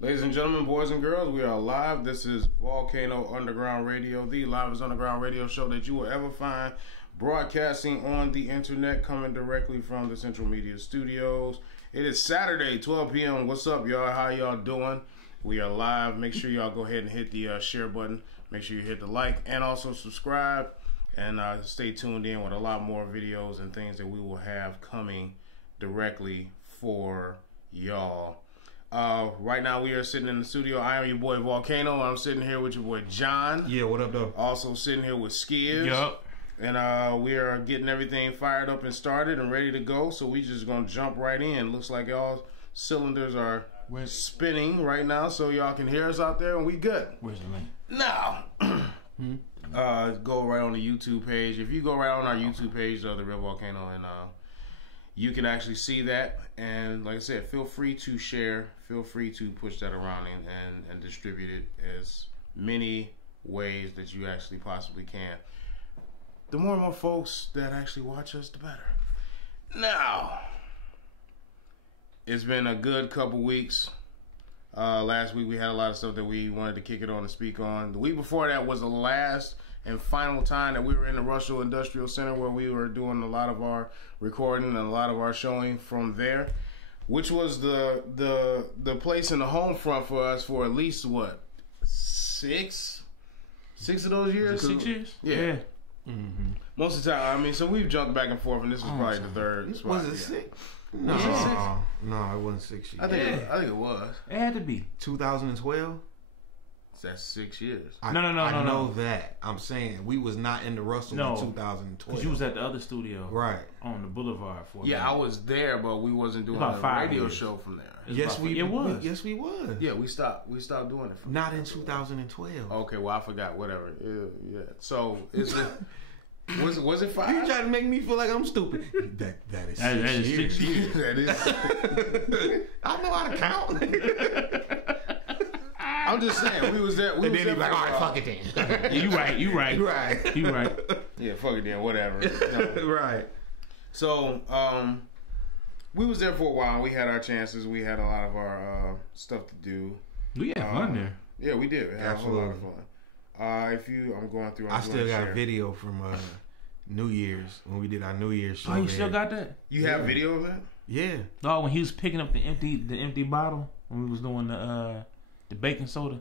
Ladies and gentlemen, boys and girls, we are live. This is Volcano Underground Radio, the livest underground radio show that you will ever find, broadcasting on the internet, coming directly from the Central Media Studios. It is Saturday, 12 p.m. What's up, y'all? How y'all doing? We are live. Make sure y'all go ahead and hit the share button. Make sure you hit the like and also subscribe. And stay tuned in with a lot more videos and things that we will have coming directly for y'all. Right now we are sitting in the studio. I am your boy Volcano. I'm sitting here with your boy John. Yeah, what up, though? Also sitting here with Skiz. Yup. And we are getting everything fired up and started and ready to go. So we just gonna jump right in. Looks like all cylinders are spinning right now, so y'all can hear us out there, and we good. Where's the link? Now, go right on the YouTube page. If you go right on our YouTube page, The Real Volcano, and you can actually see that. And like I said, feel free to share. Feel free to push that around and distribute it as many ways that you actually possibly can. The more and more folks that actually watch us, the better. Now, it's been a good couple weeks. Last week we had a lot of stuff that we wanted to kick it on and speak on. The week before that was the last and final time that we were in the Russell Industrial Center, where we were doing a lot of our recording and a lot of our showing from there, which was the place in the home front for us for at least what, six of those years? 6 years? Yeah. Mm-hmm. Most of the time, I mean, so we've jumped back and forth, and this was probably the third spot. Was it 6? No, Was it 6? No, it wasn't 6 years. I think it was. It had to be 2012. That's 6 years. No. I know that. I'm saying we was not in the Russell in 2012. Because you was at the other studio, right, on the boulevard for. I was there, but we wasn't doing a radio show from there. Yes, we was. Yes, we was. Yeah, we stopped doing it. Not in 2012. Okay, well I forgot. Whatever. Yeah. So is it? Was it 5? You trying to make me feel like I'm stupid. That is 6 years. That is. I know how to count. I'm just saying, we was there. And then he like, all right, fuck it then. You right. You right. Yeah, fuck it then, whatever. No. Right. So, we was there for a while. We had our chances. We had a lot of our stuff to do. We had fun there. Yeah, we did. We had Absolutely. a whole lot of fun. I'm going through. I still got a video from New Year's when we did our New Year's show. Oh, you still got that? You have video of that? Yeah. Oh, when he was picking up the empty bottle when we was doing the baking soda.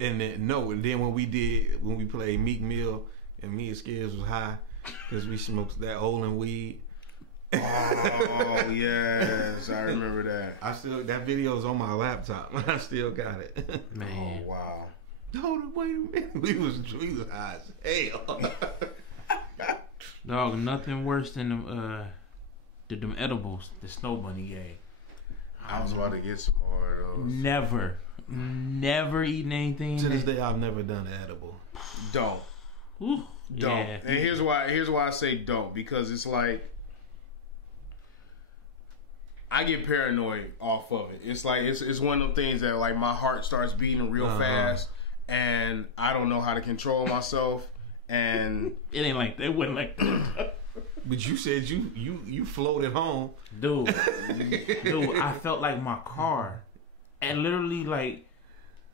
And then when we played Meek Mill and me and Skiz was high because we smoked that Olin weed. Oh yes, I remember that. That video's on my laptop. I still got it. Man. Oh wow. Hold on, wait a minute. We was high as hell. Dog, nothing worse than them edibles the Snow Bunny gave. I was about to get some more of those. Never eaten anything. To this day, I've never done an edible. Don't. Ooh, Don't. yeah. And here's why I say don't, because it's like I get paranoid off of it. It's like it's one of them things that like my heart starts beating real fast, and I don't know how to control myself. And it ain't like that. It wasn't like that. But you said you floated home, dude. I felt like my car, and literally like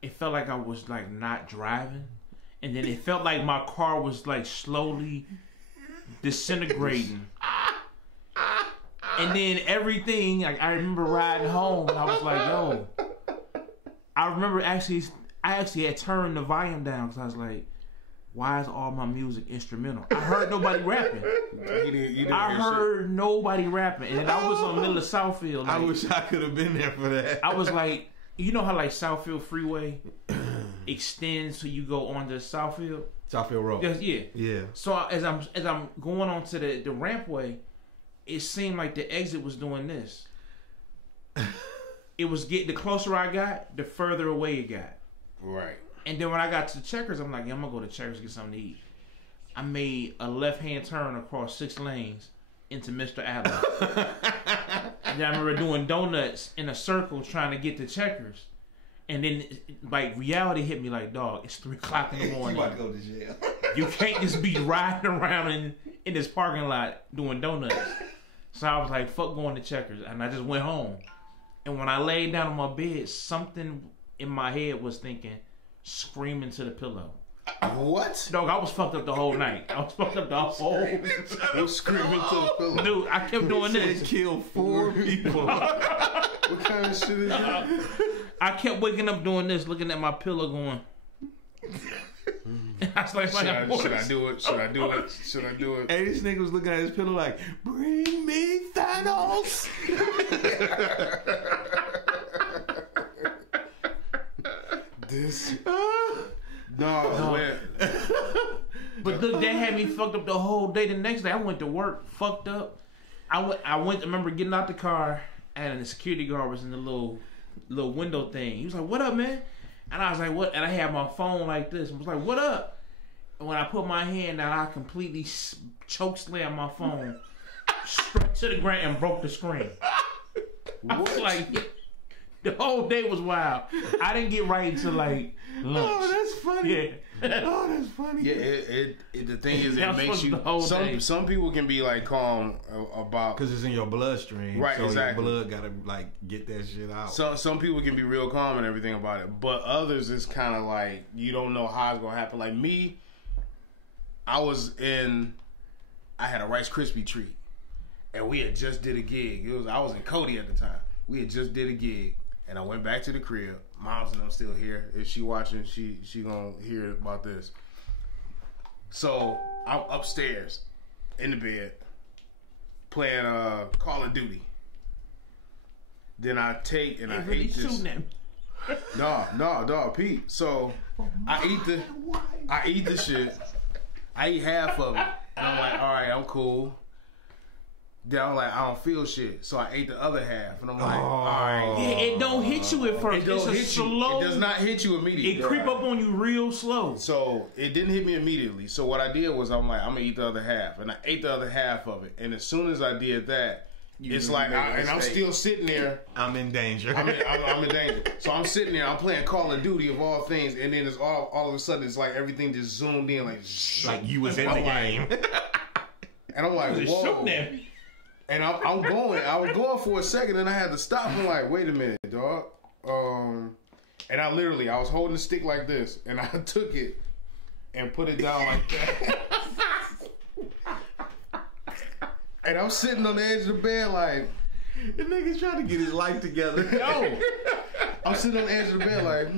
it felt like I was like not driving, and then it felt like my car was like slowly disintegrating. And then everything, like I remember riding home, and I was like, "Yo!" I remember I actually had turned the volume down because I was like, "Why is all my music instrumental?" I heard nobody rapping. I heard nobody rapping, and I was on the middle of Southfield. Like, I wish I could have been there for that. I was like, you know how like Southfield Freeway extends so you go onto Southfield Road. Yeah. So as I'm going onto the rampway, it seemed like the exit was doing this. It was the closer I got, the further away it got. Right. And then when I got to Checkers, I'm like, I'm gonna go to Checkers and get something to eat. I made a left-hand turn across 6 lanes into Mr. Allen. And then I remember doing donuts in a circle trying to get to Checkers. And then, like, reality hit me like, dog, it's 3 o'clock in the morning. You about to go to jail. You can't just be riding around in this parking lot doing donuts. So I was like, fuck going to Checkers. And I just went home. And when I laid down on my bed, something in my head was thinking, screaming to the pillow. What? Dog, I was fucked up the whole night. I was fucked up the whole You screaming to the pillow. Dude, I kept doing this. Killed 4 people. What kind of shit is that? I kept waking up doing this, looking at my pillow going. I was like, Should I do it? Should I do it? Should I do it? Hey, this nigga was looking at his pillow like, bring me Thanos. This. No, man. But look, that had me fucked up the whole day. The next day, I went to work, fucked up. I remember getting out the car, and the security guard was in the little window thing. He was like, "What up, man?" And I was like, "What?" And I had my phone like this. I was like, "What up?" And when I put my hand down, I completely choke slammed my phone straight to the ground and broke the screen. I was like, the whole day was wild. I didn't get right until like lunch. Oh, that's funny. Yeah. Oh, that's funny. Yeah, the thing is, it makes you. Some people can be like calm about because it's in your bloodstream, right? So exactly. Your blood gotta like get that shit out. Some people can be real calm and everything about it, but others it's kind of like you don't know how it's gonna happen. Like me, I had a Rice Krispie treat, and we had just did a gig. I was in Cody at the time. We had just did a gig, and I went back to the crib. Mom's and I'm still here. If she watching, she gonna hear about this. So I'm upstairs in the bed playing Call of Duty. Then I take and I ate this. No, Pete. So I eat the shit. I eat half of it, and I'm like, all right, I'm cool. Then I'm like, I don't feel shit, so I ate the other half, and I'm like, all right. Yeah, it don't hit you at first. It's a slow. It does not hit you immediately. It creep up on you real slow. So it didn't hit me immediately. So what I did was I'm like, I'm gonna eat the other half, and I ate the other half of it. And as soon as I did that, it's like, I'm still sitting there. I'm in danger. I'm in danger. So I'm sitting there. I'm playing Call of Duty of all things, and then it's all of a sudden it's like everything just zoomed in, like you was in the game. And I'm like, whoa. And I was going for a second, and I had to stop. I'm like, wait a minute, dog. And I was holding the stick like this, and I took it and put it down like that. And I'm sitting on the edge of the bed like, the nigga's trying to get his life together. Yo, I'm sitting on the edge of the bed like,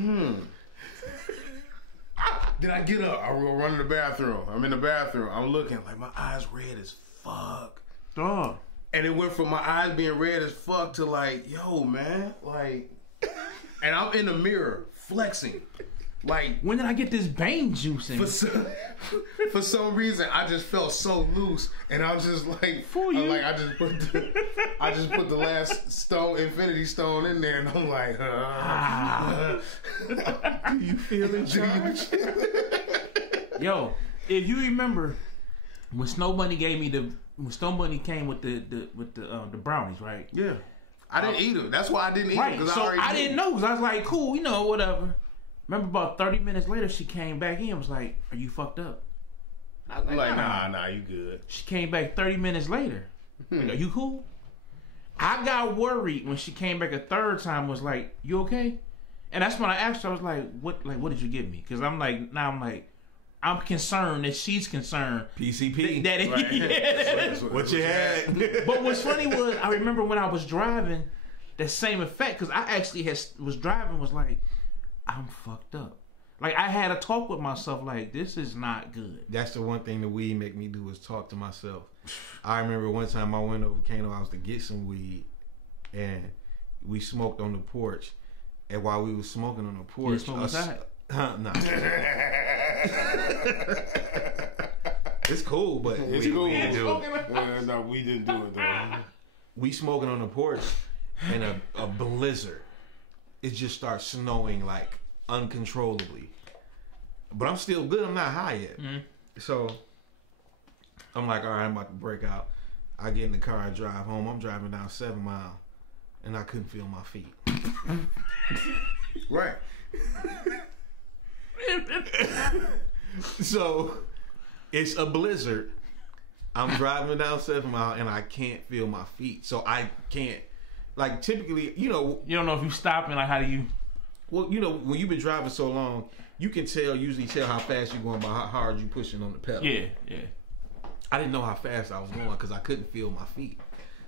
Then I get up. I run to the bathroom. I'm in the bathroom. I'm looking like my eyes red as fuck. Dog. And it went from my eyes being red as fuck to like, yo, man, like, and I'm in the mirror flexing, like. When did I get this Bane juice in? For some reason, I just felt so loose, and I was just like, I just put the last Infinity Stone in there, and I'm like, do you feel in charge? Yo, if you remember when Snow Bunny gave me when Stone Bunny came with the brownies, right? Yeah, I didn't eat them. That's why I didn't eat them. Because I didn't know. Because I was like, cool, whatever. Remember, about 30 minutes later, she came back in and was like, "Are you fucked up?" I was like, nah, you good. She came back 30 minutes later. Like, are you cool? I got worried when she came back a third time. Was like, "You okay?" And that's when I asked her. I was like, "What? Like, what did you give me?" Because I'm concerned that she's concerned. PCP. Right. What you had. But what's funny was, I remember when I was driving, that same effect, because I actually was driving, was like, I'm fucked up. Like, I had a talk with myself, like, this is not good. That's the one thing the weed make me do is talk to myself. I remember one time I went over Volcano House to get some weed, and we smoked on the porch. And while we was smoking on the porch, you smoke outside? No. It's cool, but it's cool. We didn't do it. No, we didn't do it though. We smoking on the porch, and a blizzard. It just starts snowing like uncontrollably. But I'm still good. I'm not high yet. Mm-hmm. So I'm like, all right, I'm about to break out. I get in the car, I drive home. I'm driving down 7 Mile, and I couldn't feel my feet. Right. So it's a blizzard. I'm driving down 7 Mile and I can't feel my feet. So I can't Like typically, you know, You don't know if you stopping. Like, how do you? well, you know, when you've been driving so long, you can usually tell how fast you're going by how hard you're pushing on the pedal. Yeah. I didn't know how fast I was going because I couldn't feel my feet.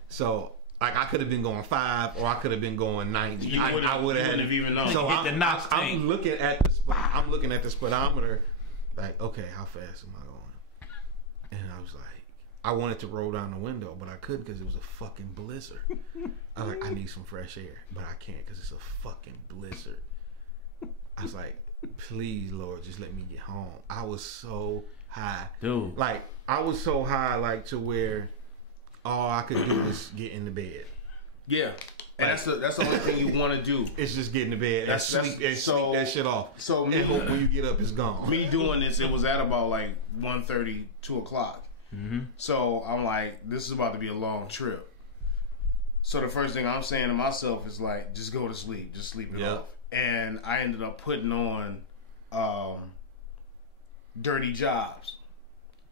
So, like, I could have been going 5 or I could have been going 90. I would have even known. So Hit the notch thing. I'm looking at the speedometer, like, okay, how fast am I going? And I was like, I wanted to roll down the window, but I couldn't because it was a fucking blizzard. I was like, I need some fresh air, but I can't because it's a fucking blizzard. I was like, please, Lord, just let me get home. I was so high. Dude. Like, I was so high, like, to where all I could do was get in the bed. Yeah. And that's the only thing you want to do. It's just get in the bed and sleep that shit off. So and hope when you get up, it's gone. Me doing this, it was at about like 1:30, 2 o'clock. Mm-hmm. So I'm like, this is about to be a long trip. So the first thing I'm saying to myself is like, just go to sleep. Just sleep it off. And I ended up putting on Dirty Jobs.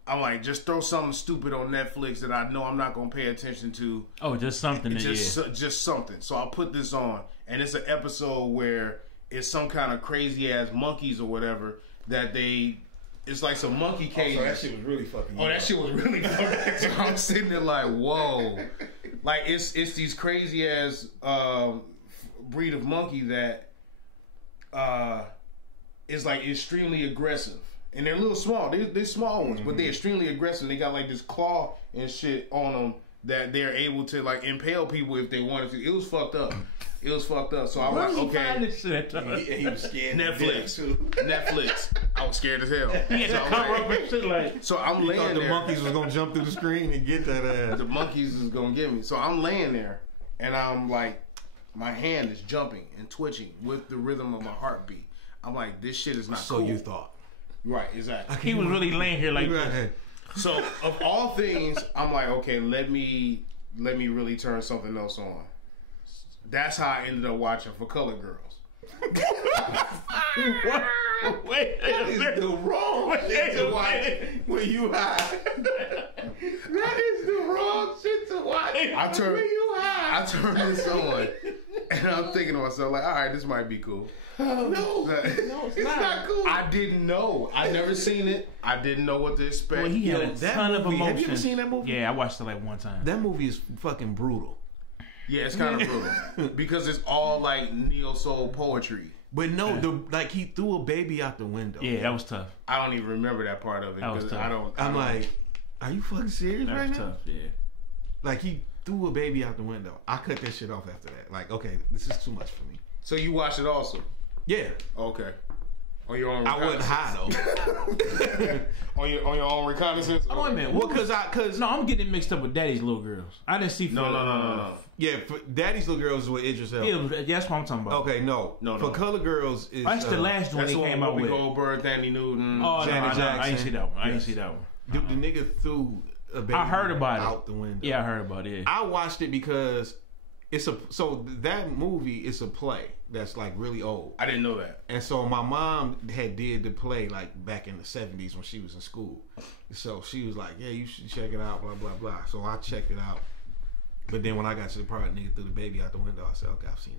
I'm like, just throw something stupid on Netflix that I know I'm not going to pay attention to. Oh, just something. Just something. So I'll put this on. And it's an episode where it's some kind of crazy-ass monkeys or whatever that it's like some monkey cages. So that shit was really fucking that shit was really fucking. So I'm sitting there like, whoa. Like, it's these crazy-ass breed of monkey that is like extremely aggressive. And they're a little small. They're small ones, but they're extremely aggressive. They got like this claw and shit on them that they're able to like impale people if they wanted to. It was fucked up. So I was like, okay. He was scared. Netflix. I was scared as hell. He had to cover up and shit like. So I'm laying there. The monkeys was gonna jump through the screen and get that ass. The monkeys is gonna get me. So I'm laying there, and I'm like, my hand is jumping and twitching with the rhythm of my heartbeat. I'm like, this shit is not so cool. You thought. Right, exactly. He was really laying here like So of all things, I'm like, okay, let me really turn something else on. That's how I ended up watching For Colored Girls. Wait, that is the wrong shit to watch when you high. That is the wrong shit to watch when you high. I turned this on, and I'm thinking to myself, like, all right, this might be cool. No, it's not cool. I didn't know. I never seen it. I didn't know what to expect. Well, he had a ton of emotions. Have you ever seen that movie? Yeah, I watched it like one time. That movie is fucking brutal. Yeah, it's kind of brutal because it's all like neo soul poetry. But no, like he threw a baby out the window. Yeah, that was tough. I don't even remember that part of it. That was tough. I'm like, are you fucking serious right now? That was tough. Yeah. Like he threw a baby out the window. I cut that shit off after that. Like, okay, this is too much for me. So you watched it also? Yeah. Okay. On your own. I wasn't high though. on your own reconnaissance. Oh, wait a minute. Well, cause no, I'm getting mixed up with Daddy's Little Girls. I didn't see. No. Yeah, for Daddy's Little Girls is with Idris Elba. Yeah, that's what I'm talking about. Okay, no. For Color Girls is that's the last one they came out with. Goldberg, Thandie Newton, Janet Jackson. I ain't see that one. Dude, the nigga threw a baby out the window. Yeah, I heard about it. I watched it because that movie is a play that's like really old. I didn't know that. And so my mom had did the play like back in the 70s when she was in school. So she was like, yeah, you should check it out, blah, blah, blah. So I checked it out. But then when I got to the part nigga threw the baby out the window, I said, okay, I've seen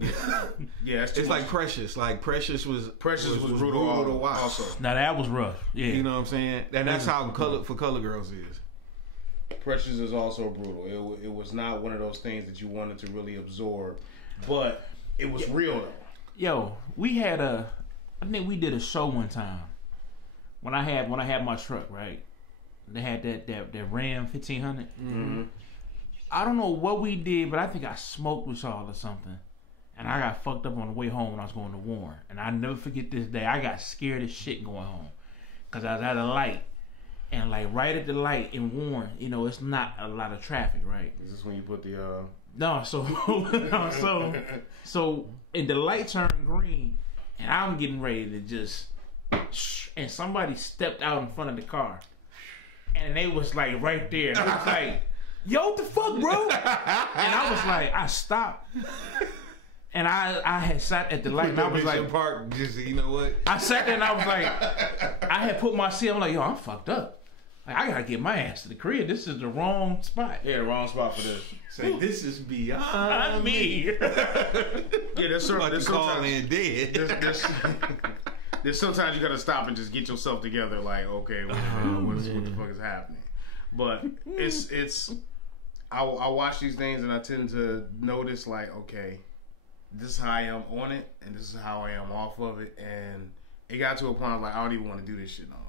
enough. Yeah, it's like Precious. Like Precious was brutal to watch. Also. Now that was rough. Yeah, you know what I'm saying. And that's how For Color Girls is. Precious is also brutal. It was not one of those things that you wanted to really absorb, but it was real though. Yo, I think we did a show one time when I had my truck, right? They had that Ram 1500. Mm-hmm. I don't know what we did, but I think I smoked with y'all or something. And I got fucked up on the way home when I was going to Warren. And I never forget this day. I got scared as shit going home. Because I was at a light. And like right at the light in Warren, you know, it's not a lot of traffic, right? Is this when you put the No, so and the light turned green and I'm getting ready to just and somebody stepped out in front of the car. And they was like right there. And I was like, yo, what the fuck, bro? And I was like, I stopped. And I had sat at the light and I was like, Park, just, you know what? I sat there and I was like, I had put my seat, I'm like, yo, I'm fucked up. Like, I gotta get my ass to the crib. This is the wrong spot. Yeah, the wrong spot for this. Say, this is beyond me. Yeah, there's sometimes there's sometimes you gotta stop and just get yourself together. Like, okay, what the fuck is happening? But it's I watch these things and I tend to notice, like, okay, this is how I am on it and this is how I am off of it, and it got to a point like I don't even want to do this shit no more.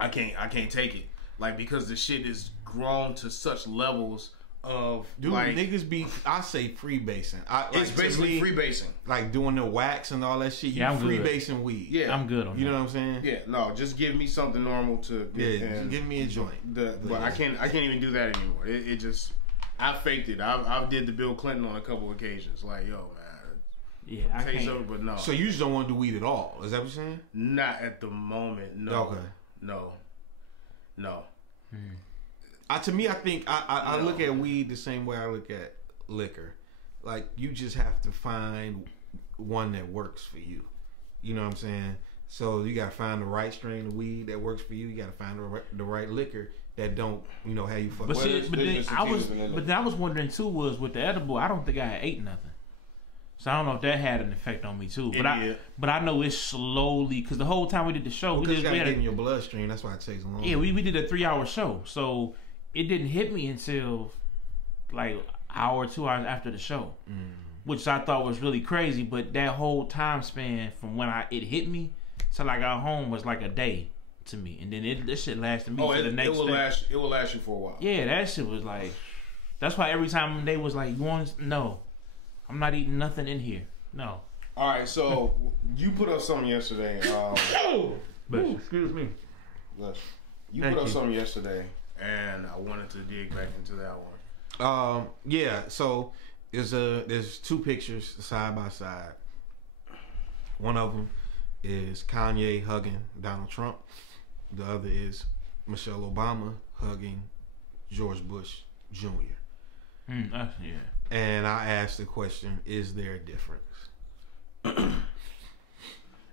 I can't take it, like, because the shit is grown to such levels of, dude, like, niggas be, I say freebasing. It's basically freebasing, like doing the wax and all that shit. Yeah, I'm freebasing weed. Yeah, I'm good on that. You know what I'm saying? Yeah, no, just give me something normal to. Just give me a joint. But I can't even do that anymore. It just, I faked it. I've did the Bill Clinton on a couple occasions. Like, yo, man. Yeah, I can't. Over, but no. So you just don't want to do weed at all? Is that what you're saying? Not at the moment. No. Okay. No. To me, I think I look at weed the same way I look at liquor. Like, you just have to find one that works for you. You know what I'm saying? So you gotta find the right strain of weed that works for you. You gotta find the right liquor that don't, have you fuck. But then I was wondering too, was with the edible, I don't think I had ate nothing. So I don't know if that had an effect on me too. But I know it's slowly, because the whole time we did the show, we got to get in your bloodstream. That's why it takes long. Yeah, we did a 3-hour show, so it didn't hit me until like an hour or 2 hours after the show, which I thought was really crazy. But that whole time span from when it hit me till I got home was like a day to me, and then this shit lasted me for the next day. It will last you for a while. Yeah, that shit was like. That's why every time they was like, "You want no." I'm not eating nothing in here. No. All right, so you put up something yesterday. Excuse me. You put up something yesterday, and I wanted to dig back into that one. Yeah. So there's 2 pictures side by side. One of them is Kanye hugging Donald Trump. The other is Michelle Obama hugging George Bush Jr. Yeah. And I asked the question, is there a difference?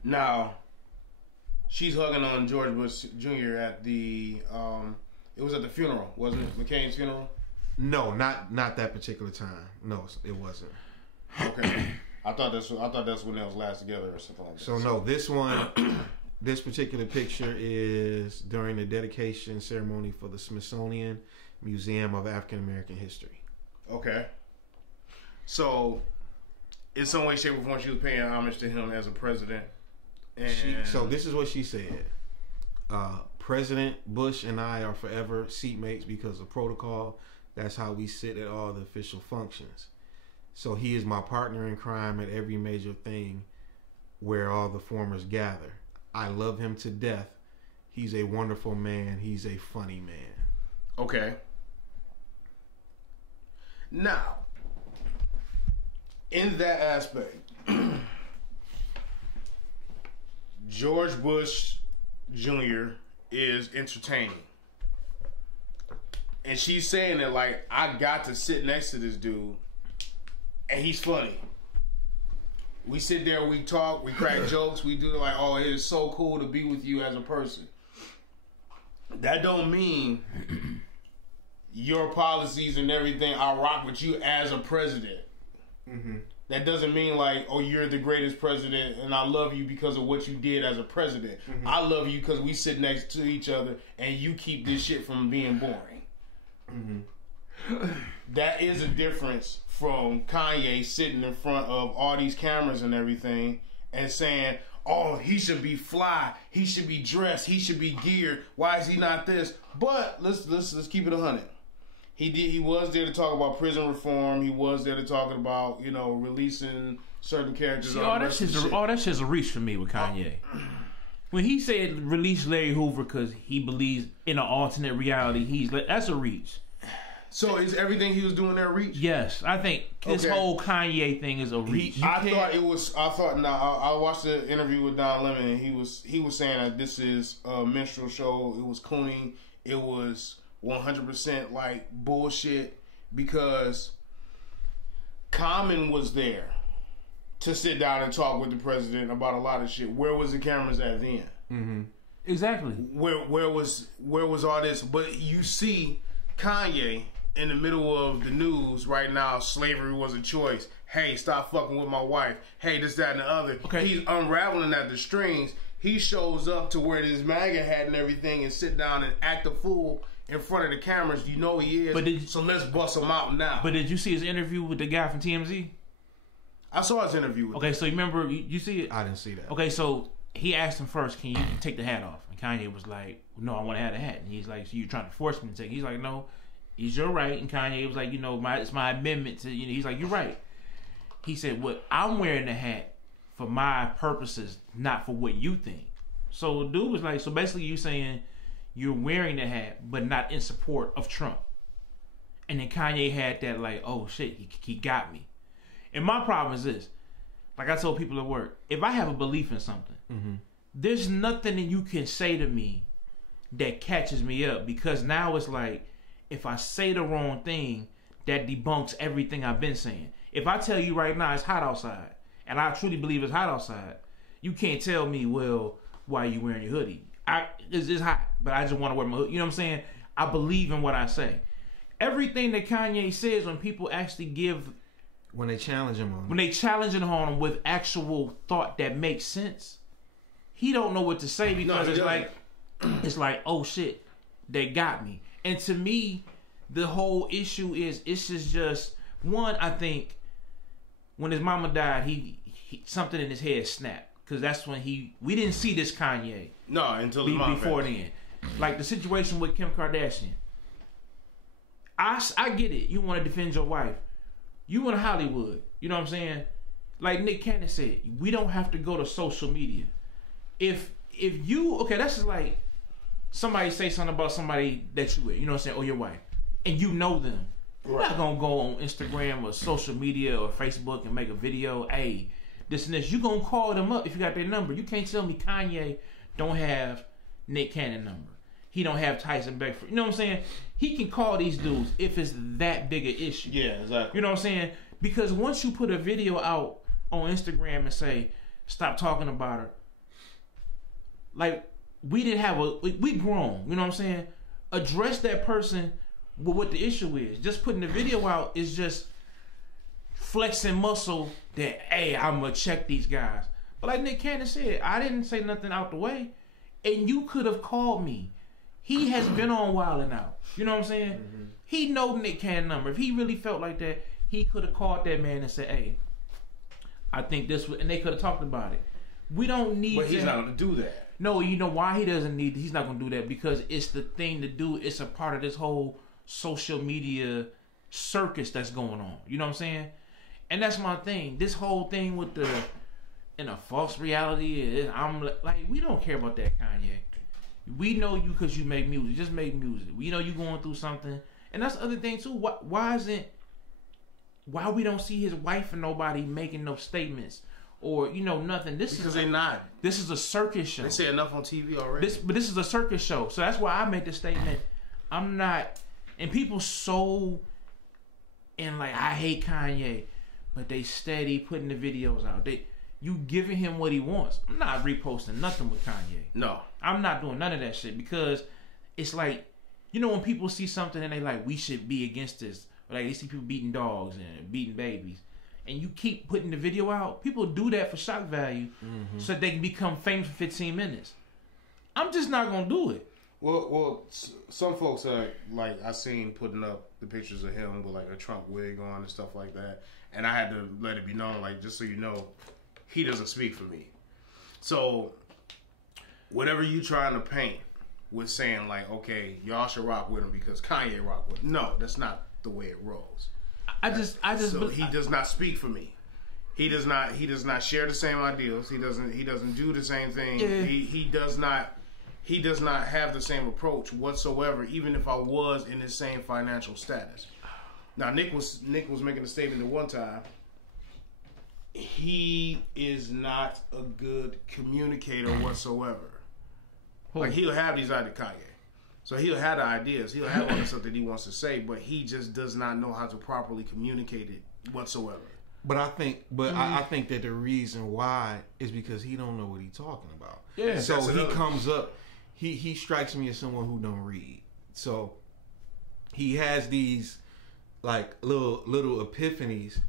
Now, she's hugging on George Bush Jr. at the, it was at the funeral, wasn't it? McCain's funeral? No, not that particular time. No, it wasn't. Okay. I thought that's when they was last together or something like that. So no, this one, this particular picture is during the dedication ceremony for the Smithsonian Museum of African American History. Okay. So, in some way, shape, or form, she was paying homage to him as a president. And so this is what she said. President Bush and I are forever seatmates because of protocol. That's how we sit at all the official functions. So he is my partner in crime at every major thing where all the formers gather. I love him to death. He's a wonderful man. He's a funny man. Okay. Now, in that aspect, George Bush Jr. is entertaining. And she's saying that, like, I got to sit next to this dude, and he's funny. We sit there, we talk, we crack jokes, we do like, oh, it is so cool to be with you as a person. That don't mean your policies and everything, I rock with you as a president. Mm-hmm. That doesn't mean like, oh, you're the greatest president and I love you because of what you did as a president. Mm-hmm. I love you because we sit next to each other and you keep this shit from being boring. Mm-hmm. That is a difference from Kanye sitting in front of all these cameras and everything and saying, oh, he should be fly, he should be dressed, he should be geared, why is he not this? But let's keep it 100. He was there to talk about prison reform. He was there to talk about, releasing certain characters. See, all that shit's a reach for me with Kanye. When he said release Larry Hoover because he believes in an alternate reality, that's a reach. So is everything he was doing there a reach? Yes, I think this whole Kanye thing is a reach. I watched the interview with Don Lemon, and he was saying that this is a minstrel show. It was cooning. It was 100% like bullshit because Common was there to sit down and talk with the president about a lot of shit. Where was the cameras at then? Mm-hmm. Exactly. Where was all this? But you see Kanye in the middle of the news right now. Slavery was a choice. Hey, stop fucking with my wife. Hey, this, that, and the other. Okay. He's unraveling at the strings. He shows up to wear this MAGA hat and everything and sit down and act a fool in front of the cameras. You know he is. So let's bust him out now. But did you see his interview with the guy from TMZ? I saw his interview with Okay, so you remember, you see it? I didn't see that. Okay, so he asked him first, can you take the hat off? And Kanye was like, no, I want to have the hat. And he's like, so you're trying to force me to take it? He's like, no, it's your right. And Kanye was like, you know, it's my amendment to, you know, he's like, you're right. He said, well, I'm wearing the hat for my purposes, not for what you think. So the dude was like, so basically you saying you're wearing the hat, but not in support of Trump. And then Kanye had that like, oh shit, he got me. And my problem is this. Like I told people at work, if I have a belief in something, there's nothing that you can say to me that catches me up, because now it's like, if I say the wrong thing, that debunks everything I've been saying. If I tell you right now it's hot outside, and I truly believe it's hot outside, you can't tell me, well, why are you wearing your hoodie? It's hot, but I just want to wear my hoodie. You know what I'm saying? I believe in what I say. Everything that Kanye says, when people actually give... When they challenge him on it. When they challenge him on him with actual thought that makes sense, he don't know what to say, because it's like, oh shit, they got me. And to me, the whole issue is, it's just one, I think, when his mama died, he something in his head snapped. Because that's when we didn't see this Kanye. No, until his mom before then. Like the situation with Kim Kardashian. I get it. You want to defend your wife. You in Hollywood. You know what I'm saying? Like Nick Cannon said, we don't have to go to social media. If you, okay, that's just like somebody say something about somebody that you with, you know what I'm saying, or your wife, and you know them. You're not going to go on Instagram or social media or Facebook and make a video, hey, this and this. You're going to call them up if you got their number. You can't tell me Kanye don't have Nick Cannon number. He don't have Tyson Beckford. You know what I'm saying? He can call these dudes if it's that big an issue. Yeah, exactly. You know what I'm saying? Because once you put a video out on Instagram and say, stop talking about her, like, we grown. You know what I'm saying? Address that person with what the issue is. Just putting the video out is just flexing muscle that, hey, I'm going to check these guys. But like Nick Cannon said, I didn't say nothing out the way. And you could have called me. He has been on Wild 'N Out. You know what I'm saying? Mm-hmm. He know Nick Cannon number. If he really felt like that, he could have called that man and said, hey, I think this would, and they could have talked about it. We don't need But he's not going to do that. No, you know why he doesn't need, he's not going to do that, because it's the thing to do. It's a part of this whole social media circus that's going on. You know what I'm saying? And that's my thing. This whole thing with the, in a false reality, I'm like, we don't care about that, Kanye. We know you because you make music. Just make music. We know you going through something. And that's the other thing too. Why we don't see his wife and nobody making no statements or, you know, nothing. Because they're not. This is a circus show. They say enough on TV already. But this is a circus show. So that's why I made the statement. I'm not, and people so, and like, I hate Kanye, but they steady putting the videos out. You giving him what he wants. I'm not reposting nothing with Kanye. No. I'm not doing none of that shit, because it's like, you know, when people see something and they like, we should be against this. Or like they see people beating dogs and beating babies, and you keep putting the video out, people do that for shock value, so they can become famous for 15 minutes. I'm just not going to do it. Well, some folks are like, I seen putting up the pictures of him with like a Trump wig on and stuff like that. And I had to let it be known, like, just so you know, he doesn't speak for me. So whatever you trying to paint with saying like, okay, y'all should rock with him because Kanye rock with him. No, that's not the way it rolls. So he does not speak for me. He does not share the same ideals. He doesn't do the same thing. Yeah. He does not have the same approach whatsoever, even if I was in the same financial status. Now Nick was making a statement at one time. He is not a good communicator whatsoever. Like, he'll have these ideas, Kanye. So he'll have the ideas. He'll have all the stuff that he wants to say, but he just does not know how to properly communicate it whatsoever. But I think that the reason why is because he don't know what he's talking about. Yeah. So he comes up he strikes me as someone who don't read. So he has these like little epiphanies,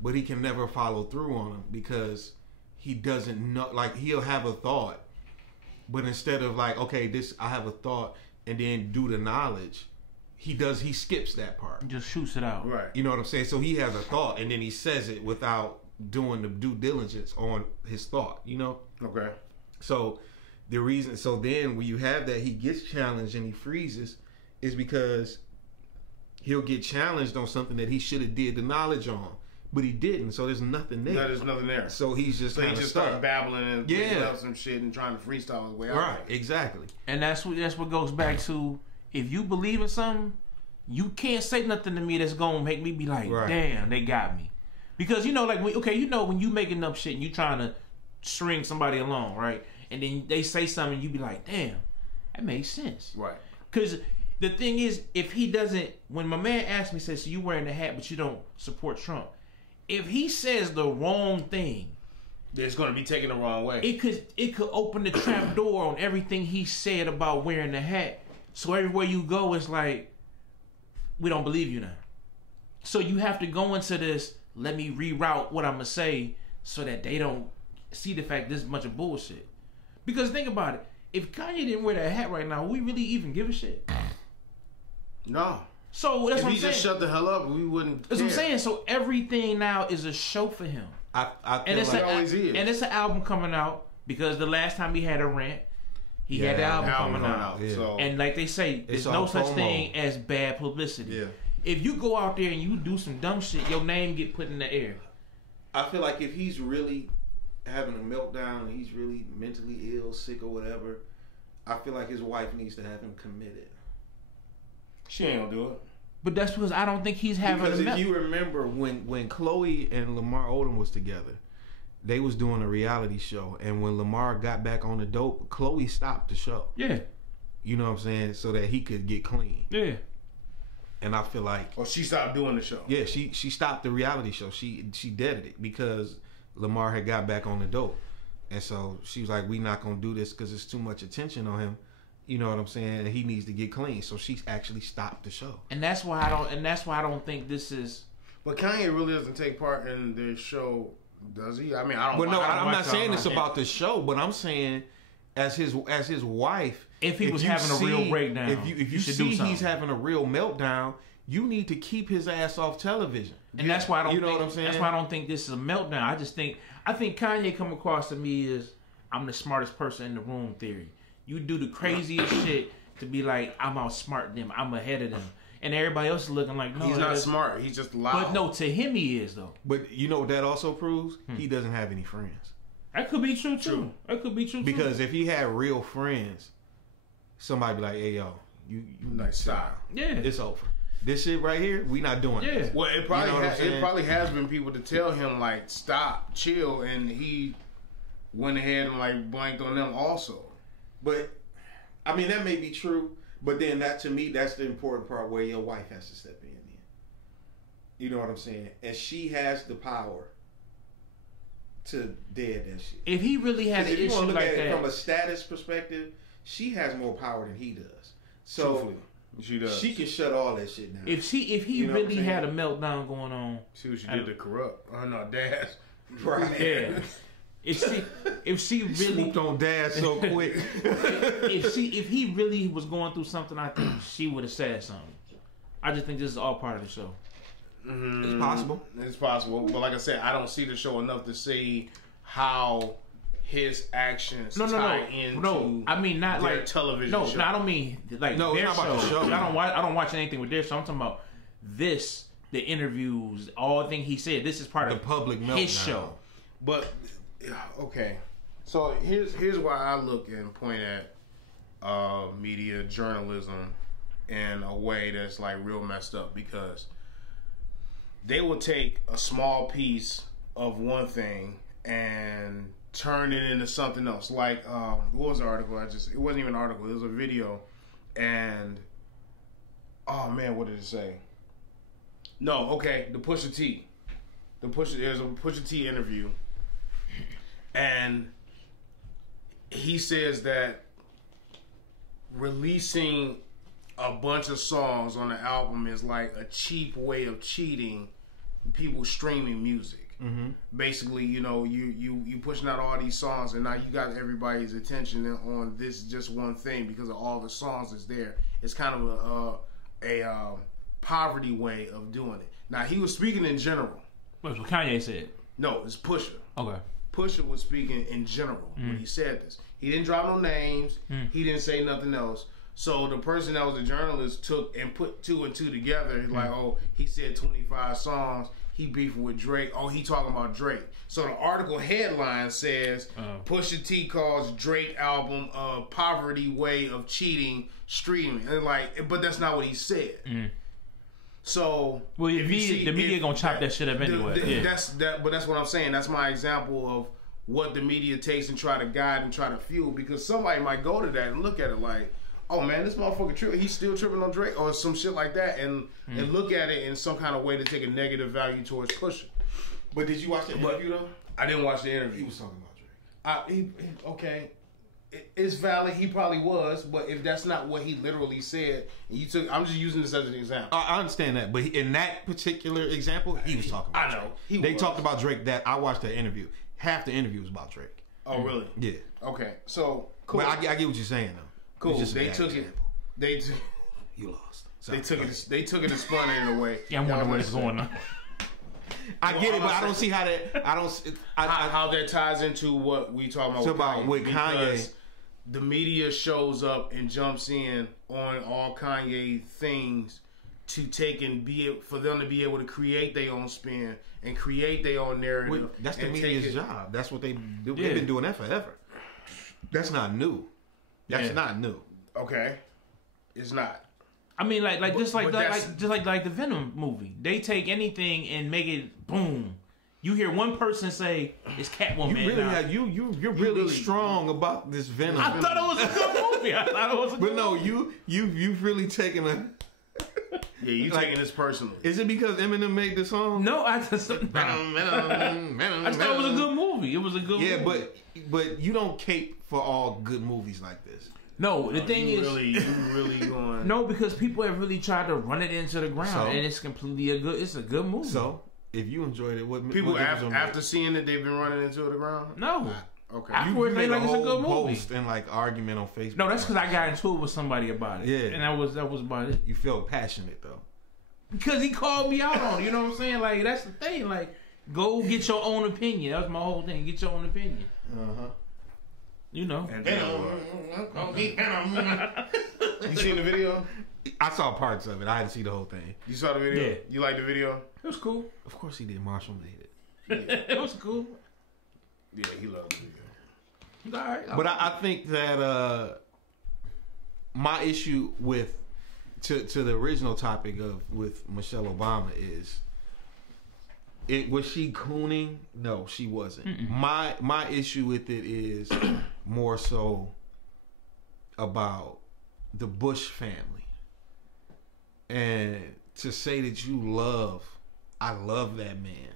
but he can never follow through on them because he doesn't know. Like, he'll have a thought, but instead of like, okay, this, I have a thought, and then do the knowledge, he skips that part. Just shoots it out. Right. You know what I'm saying? So he has a thought, and then he says it without doing the due diligence on his thought, you know? Okay. So then when you have that, he gets challenged and he freezes, is because he'll get challenged on something that he should have did the knowledge on, but he didn't. So there's nothing there. No, there's nothing there. So he's just he just stuck. started babbling and picking up some shit and trying to freestyle his way out. Right, exactly. And that's what goes back to, if you believe in something, you can't say nothing to me that's gonna make me be like, damn, they got me. Because like when you making up shit and you trying to string somebody along, right? And then they say something, you be like, damn, that makes sense. Right. Because the thing is, if he doesn't, when my man asked me, says, so you wearing the hat but you don't support Trump, if he says the wrong thing, it's going to be taken the wrong way. It could open the trap door on everything he said about wearing the hat. So everywhere you go, it's like, we don't believe you now. So you have to go into this, let me reroute what I'm going to say so that they don't see the fact this is a bunch of bullshit. Because think about it. If Kanye didn't wear that hat right now, would we really even give a shit? No. So that's if what I'm he saying. Just shut the hell up, we wouldn't. That's what I'm saying. So everything now is a show for him. I and it's like always is. And it's an album coming out because the last time he had a rant, he had the album coming out. Yeah. So. And like they say, there's no such thing as bad publicity. Yeah. If you go out there and you do some dumb shit, your name get put in the air. I feel like if he's really having a meltdown and he's really mentally ill, sick or whatever, I feel like his wife needs to have him committed. She ain't gonna do it. But that's because I don't think he's having because if you remember when Chloe and Lamar Odom was together, they was doing a reality show, and when Lamar got back on the dope, Chloe stopped the show. Yeah. You know what I'm saying? So that he could get clean. Yeah. And I feel like... Or she stopped doing the show. Yeah, she stopped the reality show. She deaded it because Lamar had got back on the dope. And so she was like, we not going to do this because there's too much attention on him. You know what I'm saying? And he needs to get clean. So she actually stopped the show. And that's why I don't think this is... But Kanye really doesn't take part in this show, does he? I mean, I don't... But no, I'm not saying this about the show, but I'm saying as his wife... If he was having a real breakdown, if you see he's having a real meltdown, you need to keep his ass off television. And that's why I don't. You know what I'm saying? That's why I don't think this is a meltdown. I think Kanye come across to me as I'm the smartest person in the room theory. You do the craziest shit to be like I'm outsmarting them, I'm ahead of them, and everybody else is looking like no, he's not smart. He's just loud. But no, to him he is though. But you know what that also proves? He doesn't have any friends. That could be true too. That could be true because if he had real friends, somebody be like, "Hey yo, you like stop. Yeah, it's over. This shit right here, we not doing it." Well, it probably has been people to tell him like stop, chill, and he went ahead and like blanked on them also. But I mean that may be true, but then that to me that's the important part where your wife has to step in. You know what I'm saying? And she has the power to dead that shit. If he really had an issue like that, from a status perspective, she has more power than he does. So truthfully, she does. She can shut all that shit down. If he really had a meltdown going on, see what she did to corrupt. Oh no, Dad. Right. Yeah. If she really swooped on Dad so quick. if he really was going through something, I think she would have said something. I just think this is all part of the show. It's possible. It's possible, but like I said, I don't see the show enough to see how his actions tie into. No, I mean not their like television. No, show. no, I don't mean like no, their it's not about the show. I don't watch anything with their show. I'm talking about this, the interviews, all the things he said. This is part the of public his show. But okay, so here's why I look and point at media journalism in a way that's like real messed up, because they will take a small piece of one thing and turn it into something else. Like what was the article? It wasn't even an article. It was a video, and oh man, what did it say? No, okay, there's a Pusha T interview, and he says that releasing a bunch of songs on the album is like a cheap way of cheating people streaming music. Mm-hmm. Basically, you know, you pushing out all these songs, and now you got everybody's attention on this just one thing because of all the songs that's there. It's kind of a poverty way of doing it. Now, he was speaking in general. That's what Kanye said. No, it's Pusha. Okay. Pusha was speaking in general when he said this. He didn't drop no names. He didn't say nothing else. So the person that was the journalist took and put 2 and 2 together. Like, oh, he said 25 songs. He beefing with Drake. Oh, he talking about Drake. So the article headline says, Pusha T calls Drake album a poverty way of cheating streaming. And like, but that's not what he said. So, well, the media gonna chop that shit up anyway. But that's what I'm saying. That's my example of what the media takes and try to guide and try to fuel. Because somebody might go to that and look at it like, oh man, this motherfucker tripping. He's still tripping on Drake or some shit like that, and look at it in some kind of way to take a negative value towards Pusha. But did you watch the interview though? I didn't watch the interview. He was talking about Drake. Okay. It's valid. He probably was, but if that's not what he literally said, I'm just using this as an example. I understand that, but in that particular example, he was talking about Drake. They talked about Drake. That I watched the interview. Half the interview was about Drake. Oh, really? Yeah. Okay. So cool. But I get what you're saying though. Cool. They took it. You lost. Sorry. They took it and spun it in a way. Yeah, I'm wondering what is going on. I get it, but I don't see how that. How that ties into what we talking about with Kanye. The media shows up and jumps in on all Kanye things to take and for them to be able to create their own spin and create their own narrative. That's the media's job. That's what they do. They've been doing that forever. That's not new. That's not new. Okay, it's not. I mean, just like the Venom movie. They take anything and make it boom. You hear one person say it's Catwoman. You're really strong about this Venom. I thought it was a good movie. But no, you've really taken a. Yeah, you taking this personally. Is it because Eminem made the song? No, I just Venom. I just thought it was a good movie. It was a good movie. Yeah, but you don't cape for all good movies like this. No, the thing is, you really going. No, because people have really tried to run it into the ground, and it's completely it's a good movie. So. If you enjoyed it, what people after seeing it, they've been running into the ground? No. Okay. Afterwards, they like it's a good movie. Post and like argument on Facebook. No, that's because I got into it with somebody about it. Yeah, and that was about it. You felt passionate though, because he called me out on it. You know what I'm saying? Like that's the thing. Like, go get your own opinion. That was my whole thing. Get your own opinion. You know. You seen the video? I saw parts of it. I didn't see the whole thing. You saw the video? Yeah. You liked the video? It was cool. Of course he did. Marshall made it. It was cool. Yeah, he loved the video. All right. But I think that my issue with to the original topic with Michelle Obama is was she cooning? No, she wasn't. Mm-mm. My issue with it is more so about the Bush family. And to say that I love that man.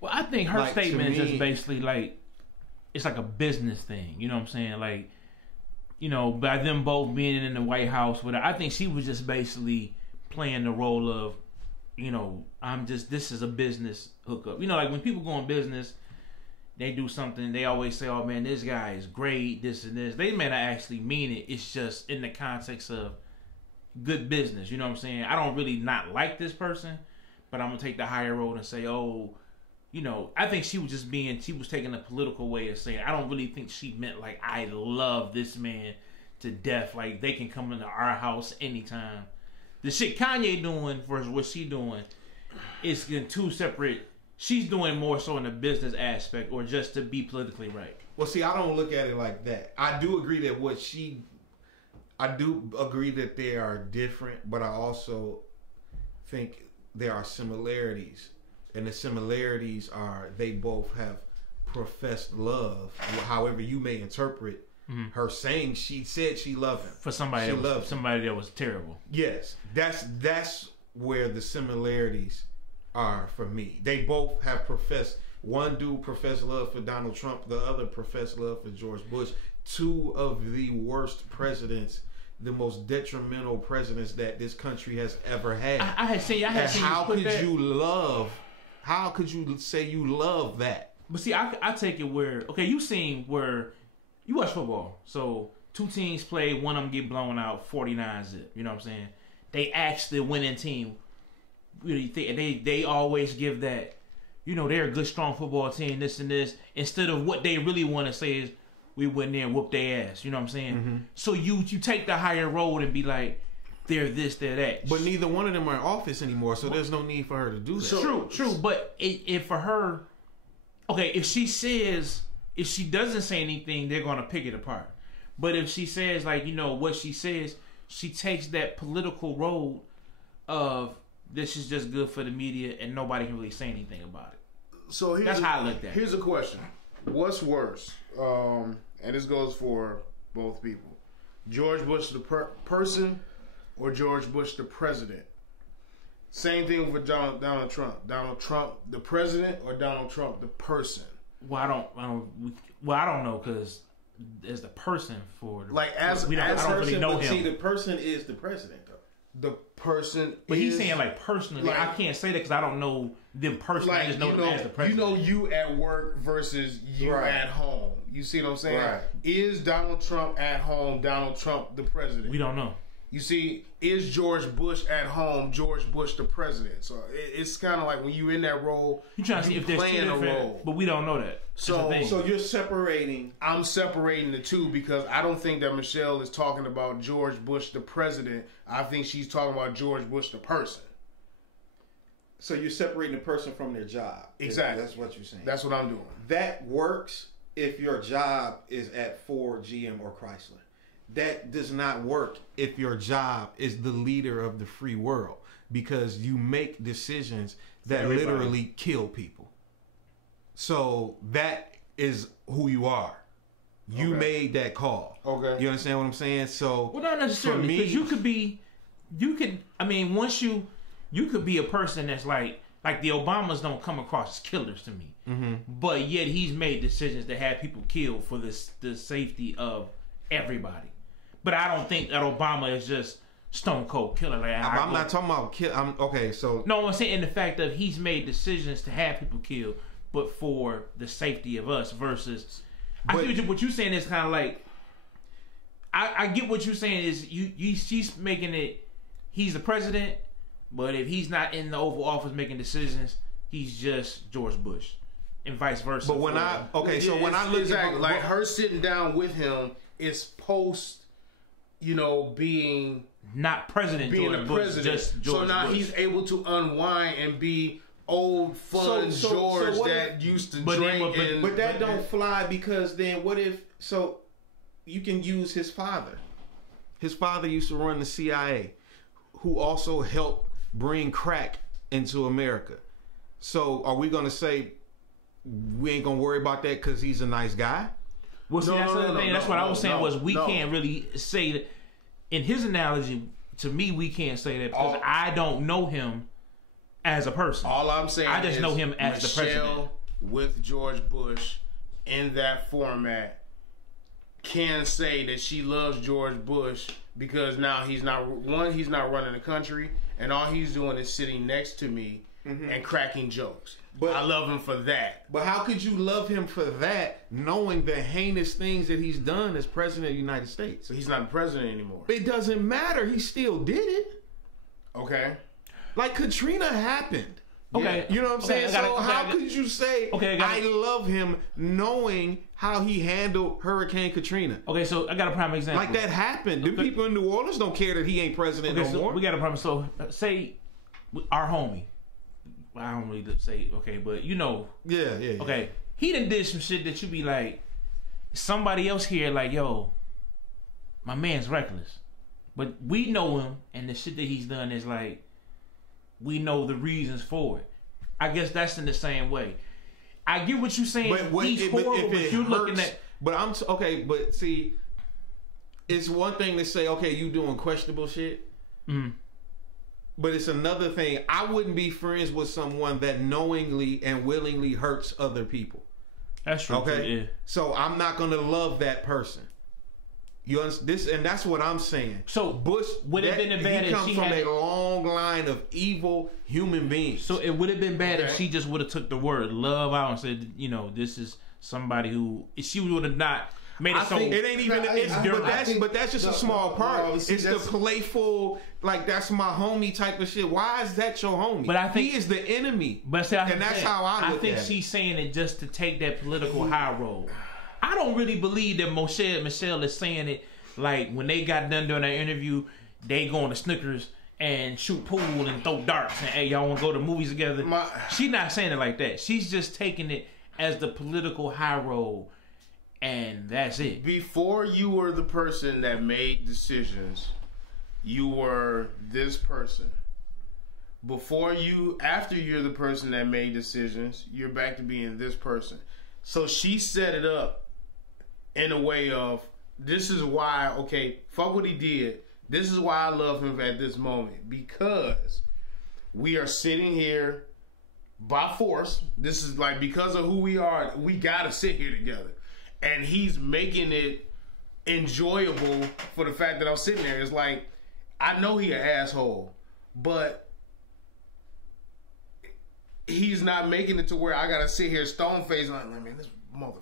Well, I think her statement is just basically like, it's like a business thing. You know what I'm saying? Like, you know, by them both being in the White House with her, I think she was just basically playing the role of, you know, this is a business hookup. You know, like when people go in business, they do something, they always say, oh man, this guy is great, this and this. They may not actually mean it. It's just in the context of good business. You know what I'm saying? I don't really not like this person, but I'm going to take the higher road and say, oh, you know, I think she was taking a political way of saying, I don't really think she meant like, I love this man to death. Like, they can come into our house anytime. The shit Kanye doing versus what she doing is in two separate. She's doing more so in the business aspect or just to be politically right. Well, see, I don't look at it like that. I do agree that they are different, but I also think there are similarities. And the similarities are they both have professed love, however you may interpret her saying she said she loved him. For somebody that was terrible. Yes. That's where the similarities are for me. They both have professed, one dude professed love for Donald Trump, the other professed love for George Bush. Two of the worst presidents the most detrimental presidents that this country has ever had. I had seen how could you say you love that? But see, I take it where, okay, you seen where you watch football. So 2 teams play, one of them get blown out 49-zip. You know what I'm saying? They ask the winning team. Really they always give that, they're a good, strong football team, this and this, instead of what they really want to say is, we went there and whooped their ass. You know what I'm saying? Mm-hmm. So you take the higher road and be like, they're this, they're that. But neither one of them are in office anymore, so there's no need for her to do that. True. But if for her, okay, if she doesn't say anything, they're going to pick it apart. But if she says, what she says, she takes that political road of this is just good for the media and nobody can really say anything about it. So that's how I looked at it. Here's a question. What's worse? And this goes for both people. George Bush the person or George Bush the president? Same thing with Donald Trump. Donald Trump the president or Donald Trump the person? Well, I don't know, because as the person for the, I don't really know him. See, the person is the president, though. The person, but he's saying personally. I can't say that because I don't know them personally. I just know them as the president. You at work versus you at home. You see what I'm saying? Right. Is Donald Trump at home Donald Trump the president? We don't know. You see, is George Bush at home George Bush the president? So it's kind of like when you're in that role, you're trying to see if there's playing a role. But we don't know that. So you're separating. I'm separating the two because I don't think that Michelle is talking about George Bush the president. I think she's talking about George Bush the person. So you're separating the person from their job. Exactly. That's what you're saying. That's what I'm doing. That works if your job is at Ford, GM, or Chrysler. That does not work if your job is the leader of the free world, because you make decisions that literally kill people. So that is who you are. You made that call. Okay. You understand what I'm saying? So, well, not necessarily, because you could be a person that's like the Obamas don't come across as killers to me. Mm-hmm. But yet he's made decisions that have people killed for the safety of everybody. But I don't think that Obama is just stone cold killer. I'm not talking about kill. No, I'm saying in the fact that he's made decisions to have people killed, but for the safety of us versus. I get what you're saying is kind of like. I get what you're saying is she's making it. He's the president, but if he's not in the Oval Office making decisions, he's just George Bush, and vice versa. But when I look exactly like her sitting down with him, it's post. Being not president, being George a Bush, president. just George so now Bush. He's able to unwind and be old fun George that used to drink. But that don't fly, because then what if? So you can use his father. His father used to run the CIA, who also helped bring crack into America. So are we going to say we ain't going to worry about that because he's a nice guy? Well, see, that's the other thing. That's what I was saying was we can't really say that. In his analogy, to me, we can't say that because I don't know him as a person. All I'm saying I just know him as the president. Michelle with George Bush in that format can say that she loves George Bush because now he's not running the country, and all he's doing is sitting next to me and cracking jokes. But I love him for that. But how could you love him for that, knowing the heinous things that he's done as president of the United States? But he's not the president anymore. It doesn't matter. He still did it. Okay. Like Katrina happened. Okay. You know what I'm saying? How could you say I love him knowing how he handled Hurricane Katrina? Okay, so I got a prime example. Like that happened. The people in New Orleans don't care that he ain't president no more. We got a problem. So say our homie. I don't really say but Yeah. Okay, he done did some shit that you be like, somebody else here like, yo, my man's reckless, but we know him, and the shit that he's done is like, we know the reasons for it. I guess that's in the same way. I get what you're saying. He's horrible, but you're looking at. But but see, it's one thing to say, you doing questionable shit. Mm-hmm. But it's another thing. I wouldn't be friends with someone that knowingly and willingly hurts other people. That's true. Okay? Yeah. So I'm not going to love that person. This, and that's what I'm saying. So Bush would it have been bad he if comes she from had a long line of evil human beings. So it would have been bad if she just would have took the word love out and said, this is somebody who she would have not made it so. It ain't even. But that's just a small part. It's the playful, like that's my homie type of shit. Why is that your homie? But I think he is the enemy. But see, and that's how I look think at she's saying it just to take that political high road. I don't really believe that Michelle is saying it like when they got done doing that interview, they going to Snickers and shoot pool and throw darts and hey, y'all want to go to movies together. She's not saying it like that. She's just taking it as the political high road, and that's it. Before you were the person that made decisions, you were this person. After you're the person that made decisions, you're back to being this person. So she set it up in a way of, this is why, okay, fuck what he did. This is why I love him at this moment. Because we are sitting here by force. This is like, because of who we are, we gotta sit here together. And he's making it enjoyable for the fact that I'm sitting there. It's like, I know he an asshole, but he's not making it to where I gotta sit here stone faced like, man, this motherfucker.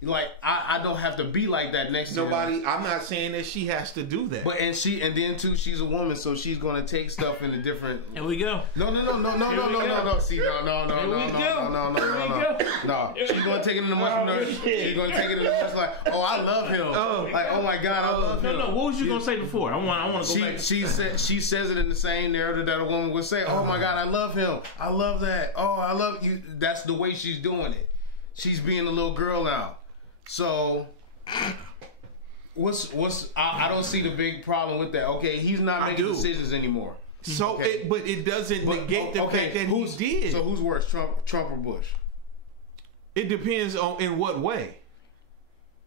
Like, I don't have to be like that next to nobody. I'm not saying that she has to do that. But and then too, she's a woman, so she's gonna take stuff in a different. Here we go. No. See, no. She's gonna take it in the much. She's gonna take it in the much like, oh, I love him. Oh my God, I love him. No. What was you gonna say before? I want to go back. She says it in the same narrative that a woman would say. Oh my God, I love him. I love that. Oh, I love you. That's the way she's doing it. She's being a little girl now. So, I don't see the big problem with that. Okay, he's not making decisions anymore. So, okay. But it doesn't negate the fact that he did. So who's worse, Trump or Bush? It depends on in what way.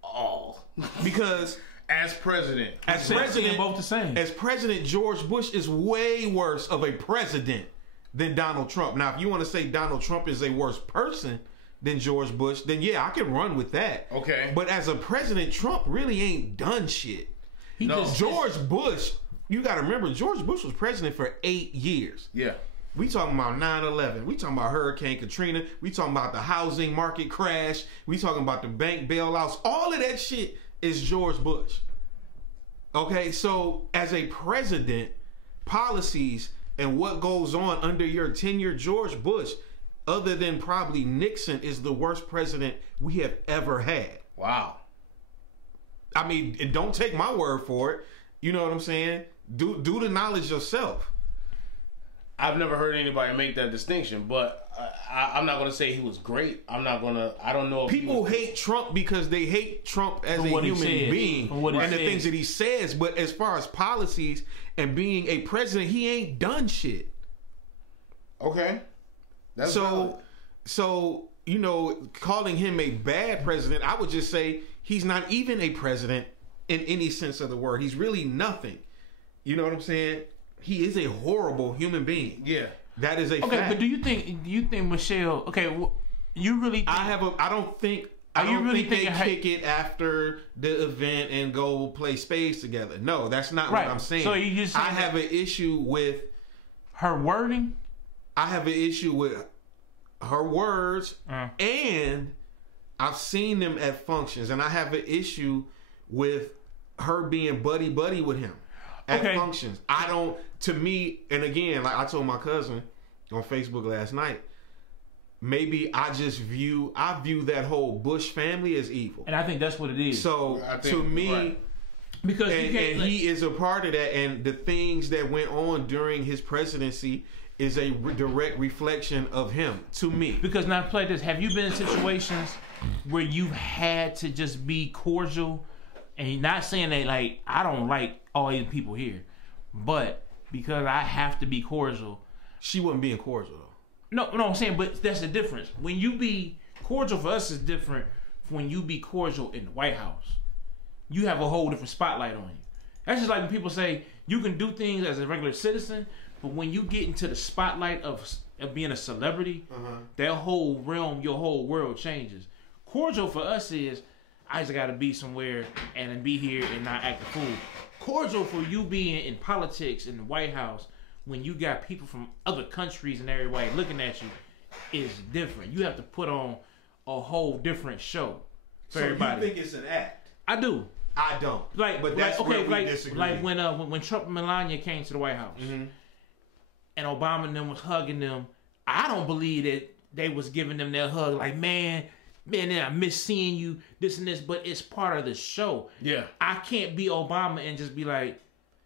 Oh, because as president, both the same. As president, George Bush is way worse of a president than Donald Trump. Now, if you want to say Donald Trump is a worse person than George Bush, then yeah, I can run with that. Okay. But as a president, Trump really ain't done shit. George Bush, you got to remember, George Bush was president for 8 years. Yeah. We talking about 9/11. We talking about Hurricane Katrina. We talking about the housing market crash. We talking about the bank bailouts. All of that shit is George Bush. Okay, so as a president, policies and what goes on under your tenure, George Bush, other than probably Nixon, is the worst president we have ever had. Wow. I mean, don't take my word for it. You know what I'm saying? Do the knowledge yourself. I've never heard anybody make that distinction, but I'm not going to say he was great. I don't know if people hate Trump because they hate Trump as a human being and the things that he says. But as far as policies and being a president, he ain't done shit. Okay. That's valid. So, you know, calling him a bad president, I would just say he's not even a president in any sense of the word. He's really nothing. You know what I'm saying? He is a horrible human being. Yeah. That is a fact. Okay, but do you think Michelle, you really think, I don't think they kick it after the event and go play spades together. No, that's not what I'm saying. So you just I have an issue with her wording. I have an issue with her words, and I've seen them at functions, and I have an issue with her being buddy with him at functions. To me, and again, like I told my cousin on Facebook last night, maybe I view that whole Bush family as evil, and I think that's what it is. So to me, because he is a part of that, and the things that went on during his presidency is a direct reflection of him to me. Because now, play this. Have you been in situations where you had to just be cordial, and not saying that like I don't like all these people here, but because I have to be cordial? She wasn't being cordial though. No, I'm saying, but that's the difference. When you be cordial for us is different from when you be cordial in the White House. You have a whole different spotlight on you. That's just like when people say you can do things as a regular citizen, but when you get into the spotlight of being a celebrity, that whole realm, your whole world changes. Cordial for us is, I just got to be somewhere and then be here and not act a fool. Cordial for you being in politics in the White House when you got people from other countries and everybody looking at you is different. You have to put on a whole different show for everybody. You think it's an act? I do. I don't. But that's where we disagree. Like when Trump and Melania came to the White House and Obama and them was hugging them, I don't believe that they was giving them their hug like, man, I miss seeing you, this and this, but it's part of the show. Yeah. I can't be Obama and just be like,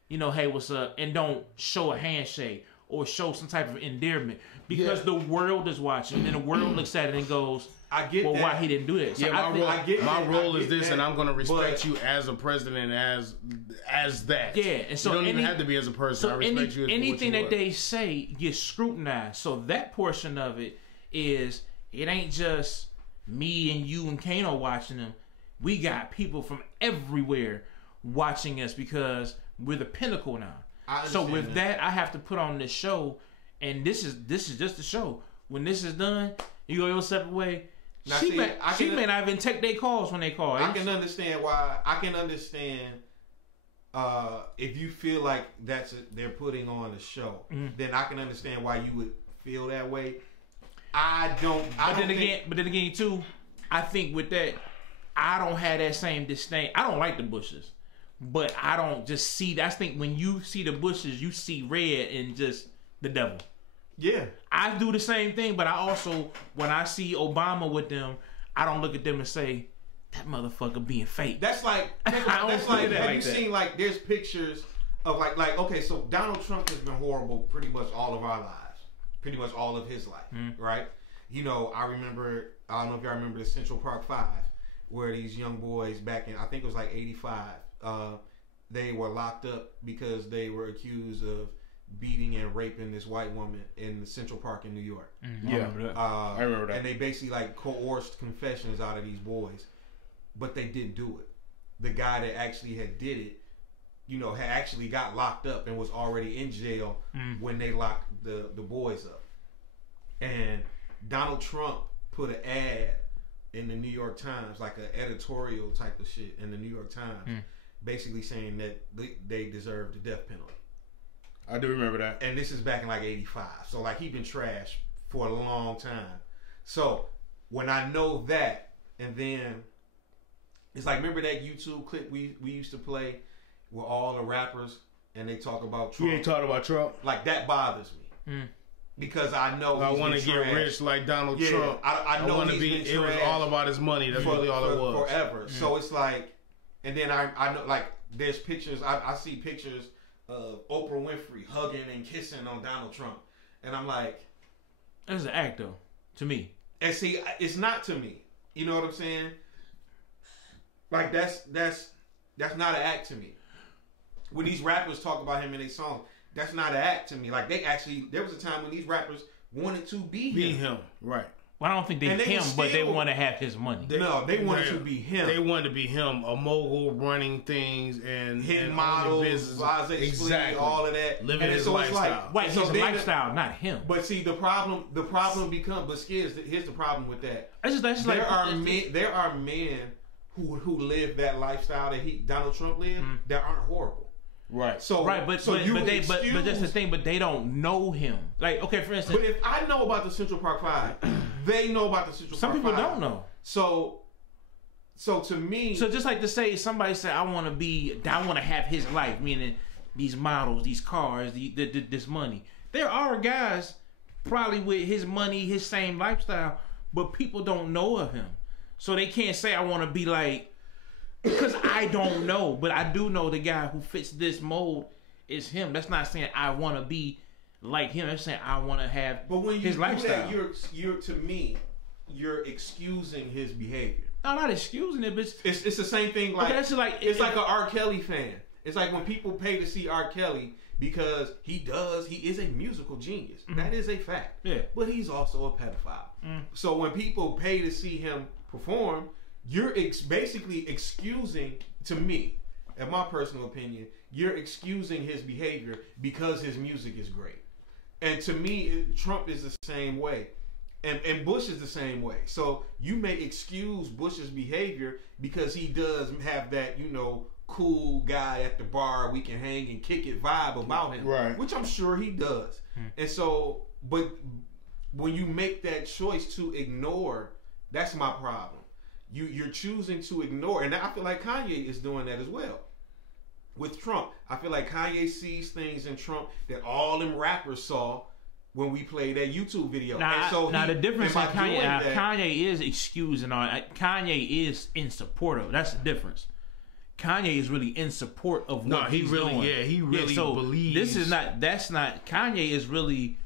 you know, hey, what's up? And don't show a handshake or show some type of endearment because the world is watching and the world looks at it and goes, I get well, that. why he didn't do that? So my role is this, and I'm going to respect you as a president, as that. Yeah, and so you don't even have to be as a person. I respect you as anything what you that they say gets scrutinized. So that portion of it is, it ain't just me and you and Kano watching them. We got people from everywhere watching us because we're the pinnacle now. So with that, I have to put on this show, and this is just the show. When this is done, you go your separate way. Now, she may not even take their calls when they call. I can understand why. I can understand if you feel like they're putting on a show, then I can understand why you would feel that way. But then again, too, I think with that, I don't have that same disdain. I don't like the Bushes, but I don't just see. I think when you see the Bushes, you see red and just the devil. Yeah, I do the same thing, but I also, when I see Obama with them, I don't look at them and say, that motherfucker being fake. That's like, have you seen, like, there's pictures of, like, okay, so Donald Trump has been horrible pretty much all of our lives, pretty much all of his life, right? You know, I don't know if y'all remember the Central Park 5, where these young boys back in, I think it was like 85, they were locked up because they were accused of beating and raping this white woman in the Central Park in New York. I remember that. And they basically like coerced confessions out of these boys, but they didn't do it. The guy that actually had did it, you know, had actually got locked up and was already in jail when they locked the boys up. And Donald Trump put an ad in the New York Times, like an editorial type of shit in the New York Times, basically saying that they deserve the death penalty. I do remember that. And this is back in like 85. So like he been trashed for a long time. So when I know that, and then it's like, remember that YouTube clip we used to play with all the rappers and they talk about Trump? You ain't talking about Trump? Like that bothers me. Because I know I want to get rich like Donald Trump. I know want to be. It was all about his money. That's really all it was. Forever. So it's like, and then I know, like, there's pictures. I see pictures of Oprah Winfrey hugging and kissing on Donald Trump, and I'm like, that's an act though, to me. And see, it's not to me. You know what I'm saying? Like that's not an act to me. When these rappers talk about him in their songs, that's not an act to me. Like they actually, there was a time when these rappers wanted to be him. Right. Well, I don't think they him, but they want to have his money. They wanted to be him. They wanted to be him, a mogul running things and hitting models, exactly, all of that, living his lifestyle. Like, his lifestyle, not him. But see, the problem becomes. But here's the problem with that. There are men who live that lifestyle that Donald Trump lived that aren't horrible. Right. So but that's the thing. But they don't know him. Like, okay, for instance. But if I know about the Central Park 5, they know about the Central Park 5. Some people don't know. So to me, so just like to say, somebody said, I want to have his life, meaning these models, these cars, this money. There are guys probably with his money, his same lifestyle, but people don't know of him, so they can't say I want to be like. Because I don't know, but I do know the guy who fits this mold is him. That's not saying I want to be like him. That's saying I want to have his lifestyle. But when you do that, you're to me, you're excusing his behavior. No, not excusing it, but it's the same thing. Like it's like an R. Kelly fan. It's like when people pay to see R. Kelly because he is a musical genius. That is a fact. Yeah, but he's also a pedophile. So when people pay to see him perform, you're basically excusing, to me, in my personal opinion, you're excusing his behavior because his music is great. And to me, Trump is the same way. And Bush is the same way. So you may excuse Bush's behavior because he does have that, cool guy at the bar, we can hang and kick it vibe about him. Right. Which I'm sure he does. And so, but when you make that choice to ignore, that's my problem. You're choosing to ignore. And I feel like Kanye is doing that as well. With Trump. I feel like Kanye sees things in Trump that all them rappers saw when we played that YouTube video. Now the difference in Kanye is excusing all. Kanye is in support of. That's the difference. Kanye is really in support of what he's doing. Yeah, he really believes. That's not. Kanye is really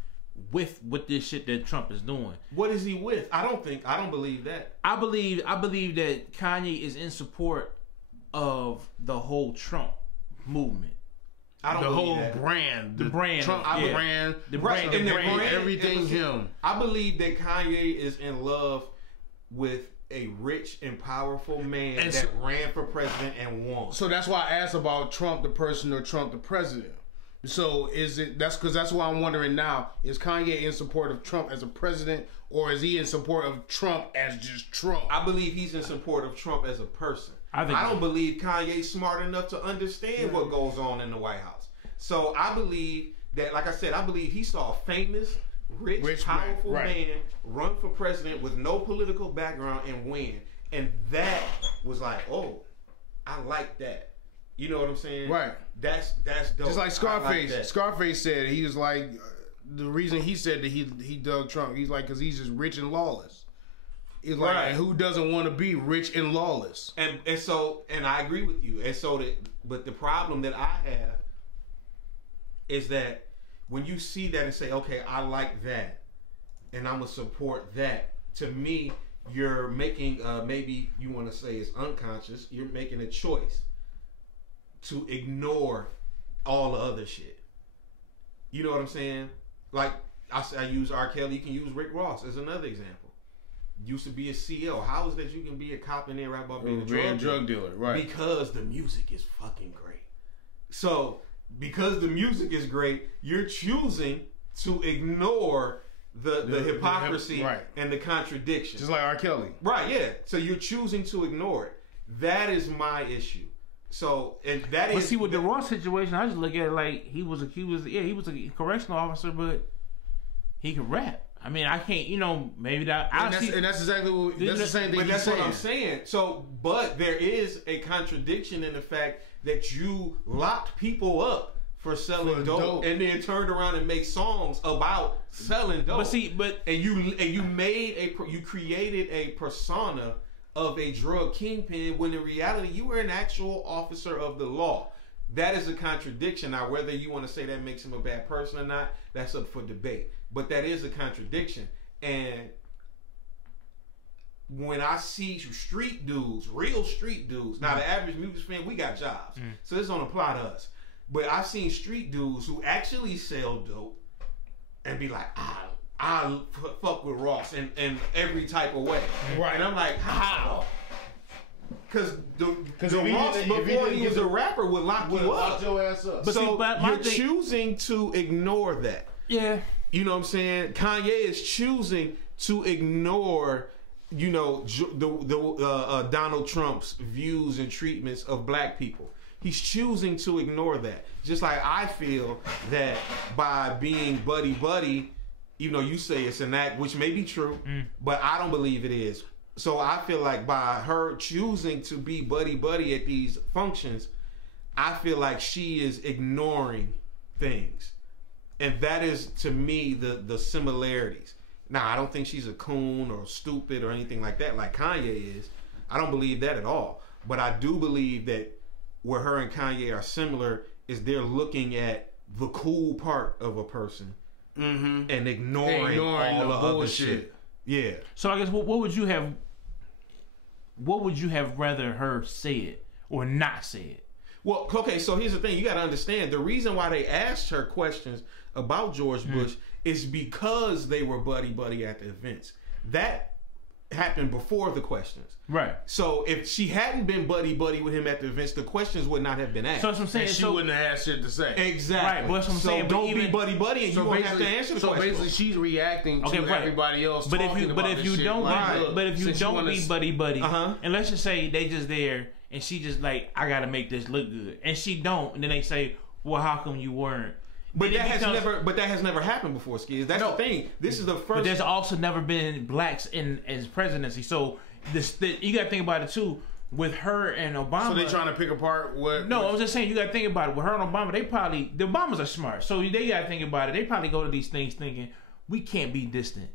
with this shit that Trump is doing. What is he with? I don't believe that. I believe that Kanye is in support of the whole Trump movement. I don't believe that. The brand, Trump brand, the brand, everything him. I believe that Kanye is in love with a rich and powerful man that ran for president and won. So that's why I asked about Trump the person or Trump the president. So that's why I'm wondering now, is Kanye in support of Trump as a president, or is he in support of Trump as just Trump? I believe he's in support of Trump as a person. I don't believe Kanye's smart enough to understand what goes on in the White House. So I believe that, like I said, I believe he saw a famous, rich powerful man run for president with no political background and win. And that was like, oh, I like that. You know what I'm saying? Right. That's dope. Just like Scarface. Like Scarface said, he was like, the reason he said that he dug Trump, he's like, because he's just rich and lawless. It's like, who doesn't want to be rich and lawless? And I agree with you. And so but the problem that I have is that when you see that and say, okay, I like that, and I'm gonna support that. To me, you're making maybe you want to say it's unconscious. You're making a choice to ignore all the other shit. You know what I'm saying? Like I use R. Kelly. You can use Rick Ross as another example. Used to be a CEO. How is that you can be a cop and then rap about being a drug dealer? Right. Because the music is fucking great. So because the music is great, you're choosing to ignore the hypocrisy and the contradiction. Just like R. Kelly. Right, yeah. So you're choosing to ignore it. That is my issue. So, and that is... see, with the Ross situation, I just look at it like he was a correctional officer, but he could rap. I mean, I can't, maybe that... And that's exactly what... That's the same thing but that's what I'm saying. So, but there is a contradiction in the fact that you locked people up for selling dope and then turned around and make songs about selling dope. And you created a persona of a drug kingpin when in reality you were an actual officer of the law. That is a contradiction. Now, whether you want to say that makes him a bad person or not, that's up for debate. But that is a contradiction. And when I see street dudes, real street dudes, now the average music fan, we got jobs. So this don't apply to us. But I've seen street dudes who actually sell dope and be like, I fuck with Ross in every type of way. Right. And I'm like, how? Because Ross, before he was a rapper, would lock you up. Your ass up. But you're choosing to ignore that. Yeah. You know what I'm saying? Kanye is choosing to ignore, Donald Trump's views and treatments of black people. He's choosing to ignore that. Just like I feel that by being buddy-buddy, even though you say it's an act, which may be true, but I don't believe it is. So I feel like by her choosing to be buddy-buddy at these functions, I feel like she is ignoring things. And that is, to me, the similarities. Now, I don't think she's a coon or stupid or anything like that, like Kanye is. I don't believe that at all. But I do believe that where her and Kanye are similar is they're looking at the cool part of a person and ignoring all the other shit. Yeah. So I guess what would you have rather her said or not said? Well, okay, so here's the thing. You got to understand, the reason why they asked her questions about George Bush is because they were buddy-buddy at the events. That happened before the questions. Right. So if she hadn't been buddy with him at the events, the questions would not have been asked. So that's what I'm saying. And she wouldn't have had shit to say. Exactly. Right, but that's what I'm saying. So But don't even- be buddy, and you won't have to answer the So question. basically, she's reacting to everybody else. But if talking you, about but if this you shit. don't, Like, look, but if you since don't wanna be buddy, Uh-huh. and let's just say they just there, and she just like, I gotta make this look good, and she don't, and then they say, well, how come you weren't? But Then that has never happened before, Skiz. That's the thing. This is the first. But there's also never been blacks in as presidency, so you gotta think about it too. With her and Obama, So they trying to pick apart what? No, I was just saying you gotta think about it. With her and Obama, the Obamas are smart, so they gotta think about it. They probably go to these things thinking we can't be distant,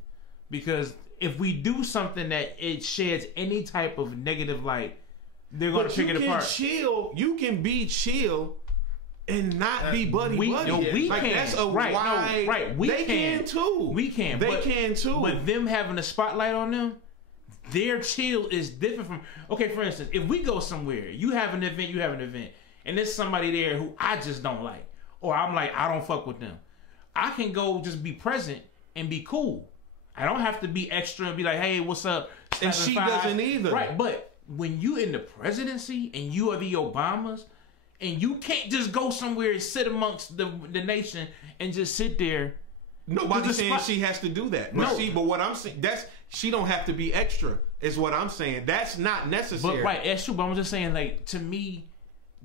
because if we do something that it sheds any type of negative light, they're gonna pick it apart. You can be chill and not be buddy. We Like, can. that's a right, wide. no, right. We they can too. We can. They can too. But them having a spotlight on them, their chill is different from. Okay, for instance, if we go somewhere, you have an event, and there's somebody there who I just don't like, or I'm like, I don't fuck with them. I can go just be present and be cool. I don't have to be extra and be like, hey, what's up? And she doesn't either. Right, but when you in the presidency and you are the Obamas, and you can't just go somewhere and sit amongst the nation and just sit there. Nobody's saying she has to do that. But but what I'm saying, she don't have to be extra, is what I'm saying. That's not necessary. But right, that's true. But I'm just saying, like, to me,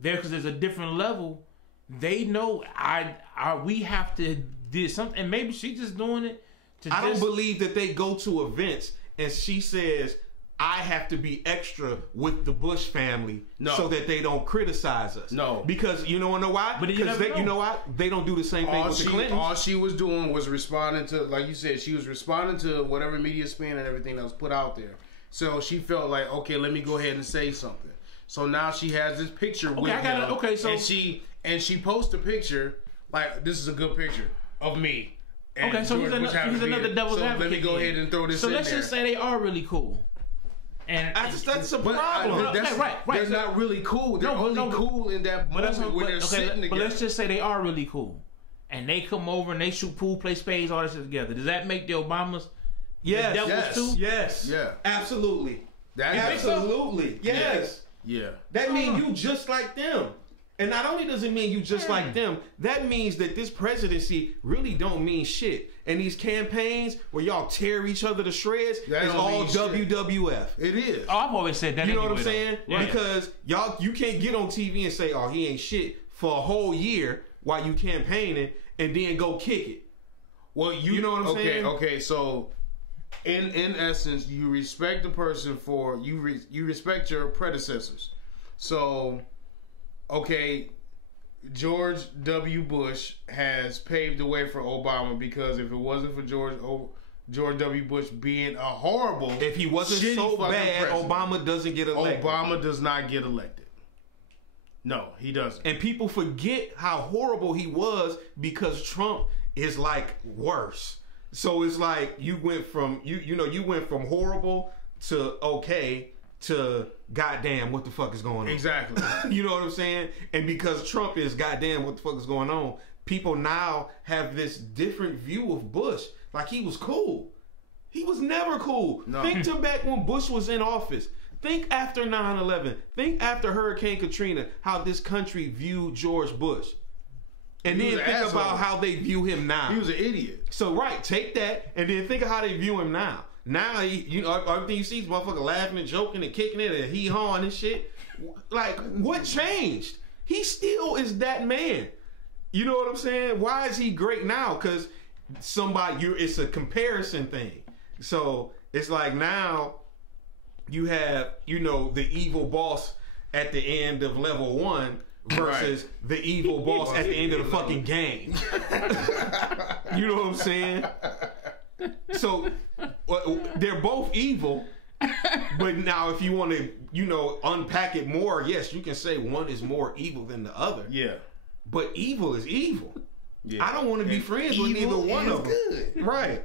because there's a different level. They know we have to do something, and maybe she just doing it. I don't believe that they go to events and she says, I have to be extra with the Bush family so that they don't criticize us. No. Because you know why? But because you know what? They don't do the same thing with the Clintons. All she was doing was responding to, like you said, she was responding to whatever media spin and everything that was put out there. So she felt like, okay, let me go ahead and say something. So now she has this picture with him. And she posts a picture, like, this is a good picture of me. Okay, so he's another devil's advocate. Let me go ahead and throw this in there. So let's just say they are really cool. And that's a problem. Right. They're not really cool. They're only cool in that moment when they're sitting together. But let's just say they are really cool. And they come over and they shoot pool, play spades, all this shit together. Does that make the Obamas the devils too? Yes. Yeah. Absolutely. Absolutely. Yes. Yeah. That means you just like them. And not only does it mean you just like them, that means that this presidency really don't mean shit. And these campaigns where y'all tear each other to shreds is all WWF. It is. Oh, I've always said that. You know what I'm saying? Yeah. Because you can't get on TV and say, oh, he ain't shit for a whole year while you campaigning and then go kick it. Well, you know what I'm saying? Okay, so in essence, you respect the person for you respect your predecessors. So, okay, George W. Bush has paved the way for Obama, because if it wasn't for George W. Bush being a horrible, if he wasn't so bad, Obama doesn't get elected. Obama does not get elected. No, he doesn't. And people forget how horrible he was because Trump is like worse. So it's like you went from you went from horrible to okay to goddamn what the fuck is going on. Exactly. You know what I'm saying? And because Trump is goddamn what the fuck is going on, people now have this different view of Bush. Like he was cool. He was never cool. No. Think to back when Bush was in office. Think after 9/11. Think after Hurricane Katrina, how this country viewed George Bush. And then think about how they view him now. He was an idiot. So take that and then think of how they view him now. Now, everything you see is motherfucker laughing and joking and kicking it and hee-hawing and shit. Like, what changed? He still is that man. You know what I'm saying? Why is he great now? Because it's a comparison thing. So, it's like now you have, the evil boss at the end of level 1 versus the evil boss at the end of the fucking game. You know what I'm saying? So they're both evil, but now if you want to, unpack it more, yes, you can say one is more evil than the other. Yeah. But evil is evil. Yeah. I don't want to be friends with either one of them. Good. Right.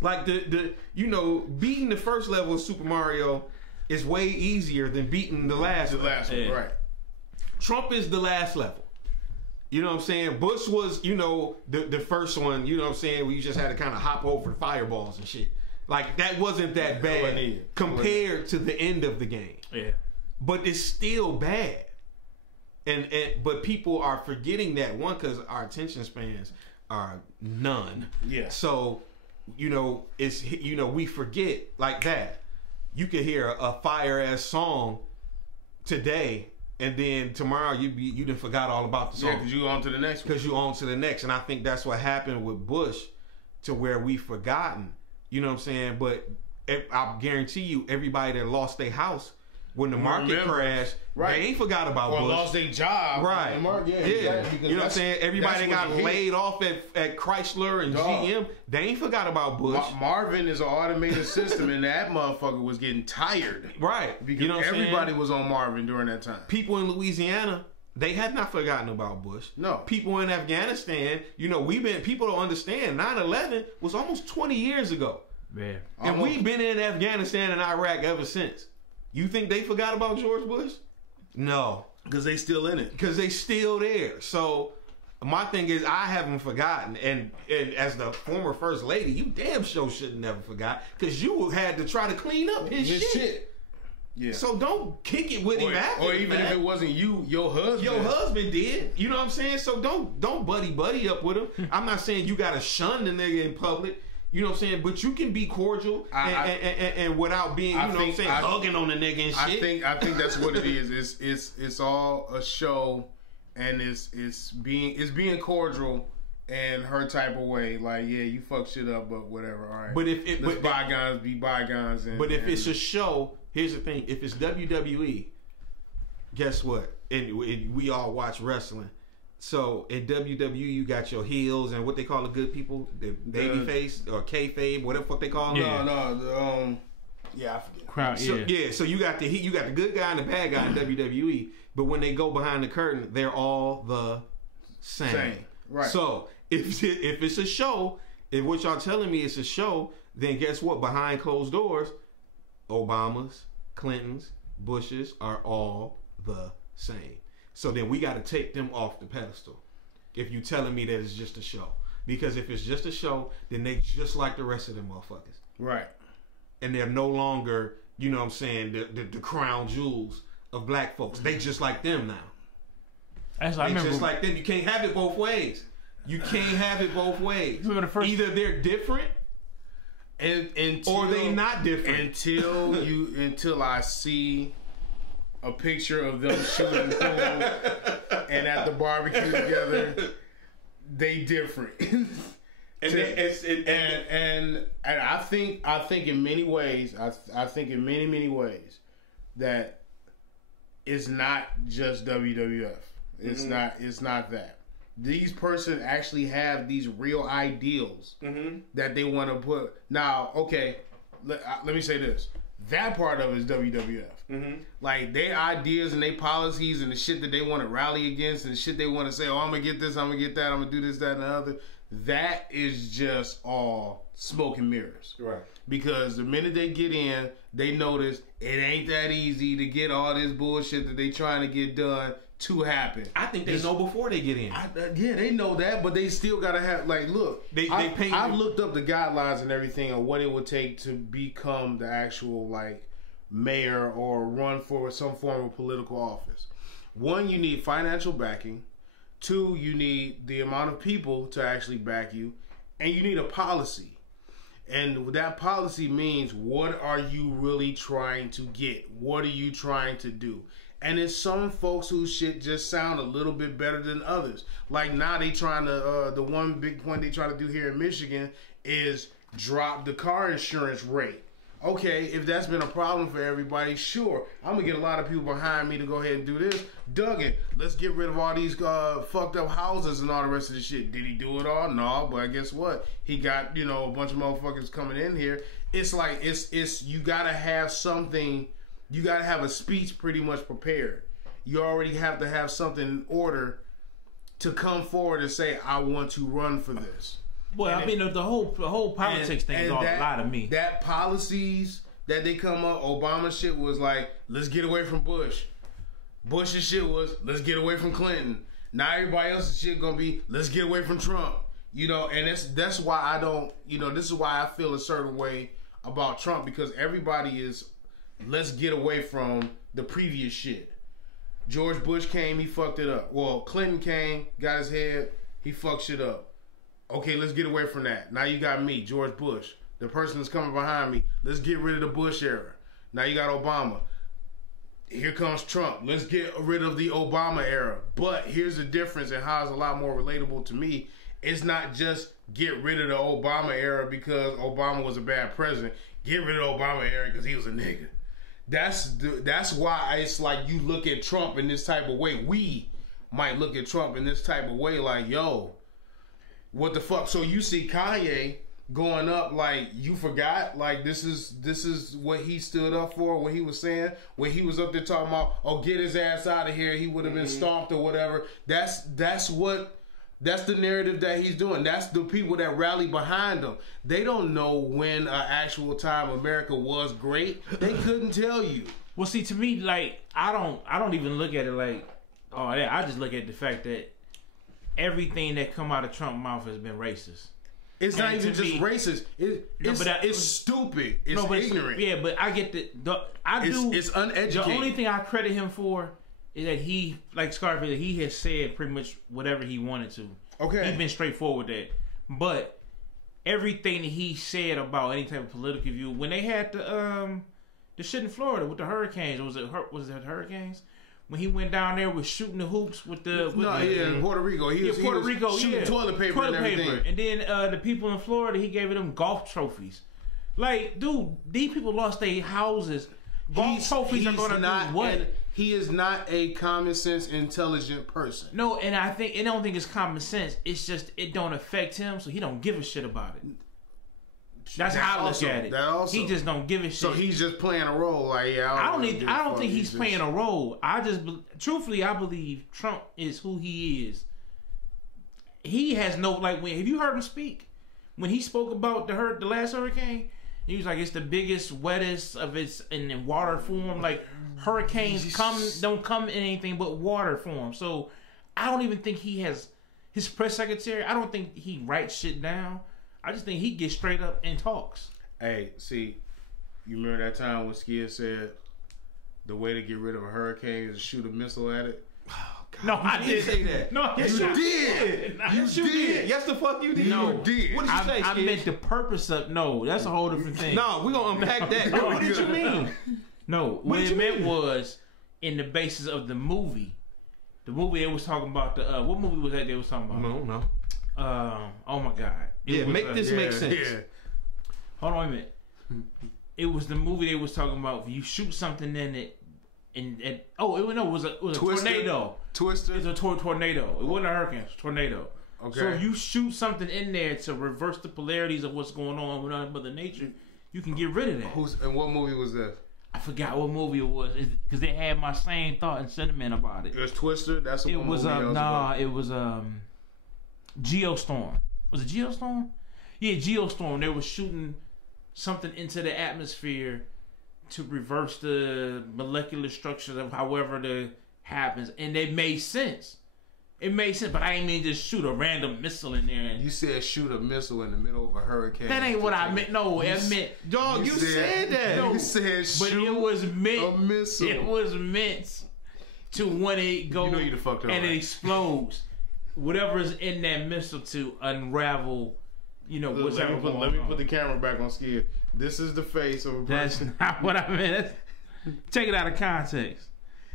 Like beating the first level of Super Mario is way easier than beating the last one. Right. Trump is the last level. You know what I'm saying? Bush was, the first one, you know what I'm saying, where you just had to kind of hop over the fireballs and shit. Like, that wasn't that bad compared to the end of the game. Yeah. But it's still bad. But people are forgetting that, one, because our attention spans are none. Yeah. So, we forget like that. You could hear a fire ass song today, and then tomorrow you done forgot all about the song. Yeah, because you on to the next one. Because you on to the next. And I think that's what happened with Bush, to where we forgotten. You know what I'm saying? But I guarantee you, everybody that lost their house when the market crashed, they ain't forgot about Bush. Or lost their job. Right. Exactly, you know what I'm saying? Everybody got laid off at Chrysler and GM. They ain't forgot about Bush. Marvin is an automated system, and that motherfucker was getting tired. Right. Because everybody was on Marvin during that time. People in Louisiana, they had not forgotten about Bush. No. People in Afghanistan, people don't understand, 9/11 was almost 20 years ago. Yeah. And we've been in Afghanistan and Iraq ever since. You think they forgot about George Bush? No. Because they still in it. Because they still there. So my thing is, I haven't forgotten. And as the former first lady, you damn sure should never forgot. Because you had to try to clean up his shit. Yeah. So don't kick it with him after. Or even if it wasn't you, your husband. Your husband did. You know what I'm saying? So don't buddy up with him. I'm not saying you got to shun the nigga in public. You know what I'm saying? But you can be cordial and without being, hugging on the nigga and shit. I think that's what it is. It's all a show, and it's being cordial in her type of way. Like, yeah, you fuck shit up, but whatever. All right. But if bygones be bygones. But if it's a show, here's the thing: if it's WWE, guess what? And we all watch wrestling. So in WWE, you got your heels and what they call the good people, the baby face or kayfabe, whatever the fuck they call them. I forget. Crowd, So you got the good guy and the bad guy in WWE, but when they go behind the curtain, they're all the same. Right. So if it's a show, if what y'all telling me is a show, then guess what? Behind closed doors, Obamas, Clintons, Bushes are all the same. So then we got to take them off the pedestal. If you telling me that it's just a show, because if it's just a show, then they just like the rest of them motherfuckers, right? And they're no longer, you know what I'm saying, the crown jewels of black folks. They just like them now. Just like them. You can't have it both ways. You can't have it both ways. Either they're different, or they not different. Until I see a picture of them shooting pool and at the barbecue together, they different. and I think in many ways, I think in many ways that it's not just WWF. It's not that. These person actually have these real ideals that they want to put. Now, okay, let me say this. That part of it is WWF. Like, their ideas and their policies and the shit that they want to rally against and the shit they want to say, oh, I'm going to get this, I'm going to get that, I'm going to do this, that, and the other. That is just all smoke and mirrors. Right. Because the minute they get in, they notice it ain't that easy to get all this bullshit that they trying to get done to happen. I think they know before they get in. Yeah, they know that, but they still got to have, like, look. I've looked up the guidelines and everything on what it would take to become the actual, like, mayor or run for some form of political office. 1, you need financial backing. 2, you need the amount of people to actually back you. And you need a policy. And that policy means, what are you really trying to get? What are you trying to do? And it's some folks whose shit just sound a little bit better than others. Like, now they trying to, the one big point they try to do here in Michigan is drop the car insurance rate. Okay, if that's been a problem for everybody, sure. I'm going to get a lot of people behind me to go ahead and do this. Duggan, let's get rid of all these fucked up houses and all the rest of the shit. Did he do it all? No, but guess what? He got, a bunch of motherfuckers coming in here. It's like, you got to have something, you got to have a speech pretty much prepared. You already have to have something in order to come forward and say, I want to run for this. Well, I mean, the whole politics thing is all a lie to me. That policies that they come up, Obama shit was like, let's get away from Bush. Bush's shit was, let's get away from Clinton. Now everybody else's shit gonna be, let's get away from Trump. And that's why I don't, this is why I feel a certain way about Trump because everybody is, let's get away from the previous shit. George Bush came, he fucked it up. Well, Clinton came, got his head, he fucked shit up. Okay, let's get away from that. Now you got me, George Bush. The person that's coming behind me, let's get rid of the Bush era. Now you got Obama. Here comes Trump. Let's get rid of the Obama era. But here's the difference and how it's a lot more relatable to me. It's not just get rid of the Obama era because Obama was a bad president. Get rid of the Obama era because he was a nigga. That's why it's like you look at Trump in this type of way. We might look at Trump in this type of way like, yo, what the fuck? So you see Kanye going up like, you forgot? Like, this is what he stood up for, what he was saying, when he was up there talking about, oh, get his ass out of here, he would have been stomped or whatever. That's the narrative that he's doing. That's the people that rally behind him. They don't know when an actual time America was great. They couldn't tell you. Well, see, to me, like, I don't even look at it like, oh, yeah. I just look at the fact that everything that come out of Trump's mouth has been racist. It's not even just racist. It's stupid. It's ignorant. Yeah, but I get It's uneducated. The only thing I credit him for is that he, like Scarface, he has said pretty much whatever he wanted to. Okay. He's been straightforward with that. But everything that he said about any type of political view, when they had the shit in Florida with the hurricanes, was it hurricanes? When he went down there with shooting the hoops with the... in Puerto Rico. He was shooting toilet paper and everything. And then the people in Florida, he gave them golf trophies. Like, dude, these people lost their houses. Golf trophies are going to do what? He is not a common sense, intelligent person. No, and I don't think it's common sense. It's just it don't affect him, so he don't give a shit about it. That's how I look at it. He just don't give a shit. So he's just playing a role. Like, yeah, I don't think he's playing a role. Truthfully, I believe Trump is who he is. He has no, like, have you heard him speak? When he spoke about the last hurricane, he was like, it's the biggest, wettest of its in water form. Like, hurricanes don't come in anything but water form. So I don't even think he has his press secretary. I don't think he writes shit down. I just think he gets straight up and talks. Hey, see, you remember that time when Skid said the way to get rid of a hurricane is to shoot a missile at it? Oh, God. No, I didn't say that. No, yes, you did. Yes, you did. Yes, the fuck you did. No, you did. What did you say, Skid? I meant the purpose of... No, that's a whole different thing. No, we're going to unpack that. No, what did you mean? No, what it meant was in the basis of the movie. The movie they was talking about, what movie was that they was talking about? No. Oh my God. Make sense. Yeah. Hold on a minute. It was the movie they was talking about. If you shoot something in it, it was a tornado. Twister? It was a tornado. It wasn't a hurricane. It was a tornado. Okay. So if you shoot something in there to reverse the polarities of what's going on with Mother Nature, you can get rid of that. And what movie was this? I forgot what movie it was because they had my same thought and sentiment about it. It was Twister. That's what it was. It was Geostorm. Was it Geostorm? Yeah, Geostorm. They were shooting something into the atmosphere to reverse the molecular structure of however it happens, and it made sense. It made sense, but I ain't mean just shoot a random missile in there. You said shoot a missile in the middle of a hurricane. That ain't what I meant. No, it meant... Dog, you said that. No, you said shoot but it was meant, a missile. It was meant to when it goes and it explodes, whatever is in that missile to unravel, what's let me put the camera back on Skid. This is the face of a person. That's not what I meant. Take it out of context.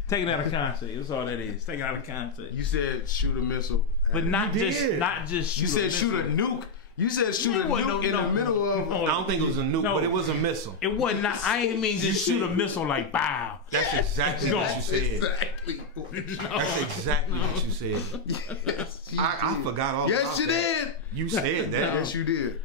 Take it out of context. That's all that is. Take it out of context. You said shoot a missile, but not just shoot. You said shoot a nuke. You said shoot a nuke in the middle of. I don't think it was a nuke, but it was a missile. It wasn't. I ain't mean just shoot a missile like bow. That's exactly what you said. Exactly. That's exactly what you said. Yes, I forgot all. Yes, about you that. did. You said that. Yes, you did.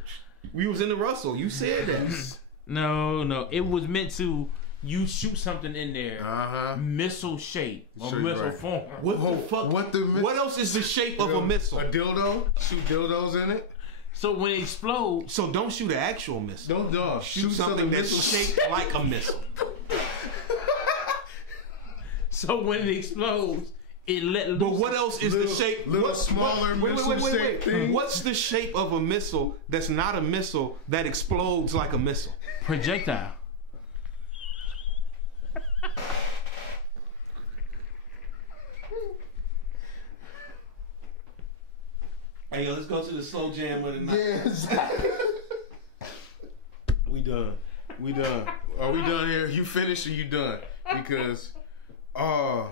We was in the Russell. You said that. No. It was meant to. You shoot something in there, missile shape or missile form. What the fuck? What else is the shape of a missile? A dildo? Shoot dildos in it? So when it explodes... So don't shoot an actual missile. Don't shoot something that's shaped like a missile. So when it explodes, it let loose. But what else is the shape? Smaller missile shape thing. What's the shape of a missile that's not a missile that explodes like a missile? Projectile. Hey, yo, let's go to the slow jam of the night. Yeah, exactly. We done. Are we done here? You finished or you done? Because, so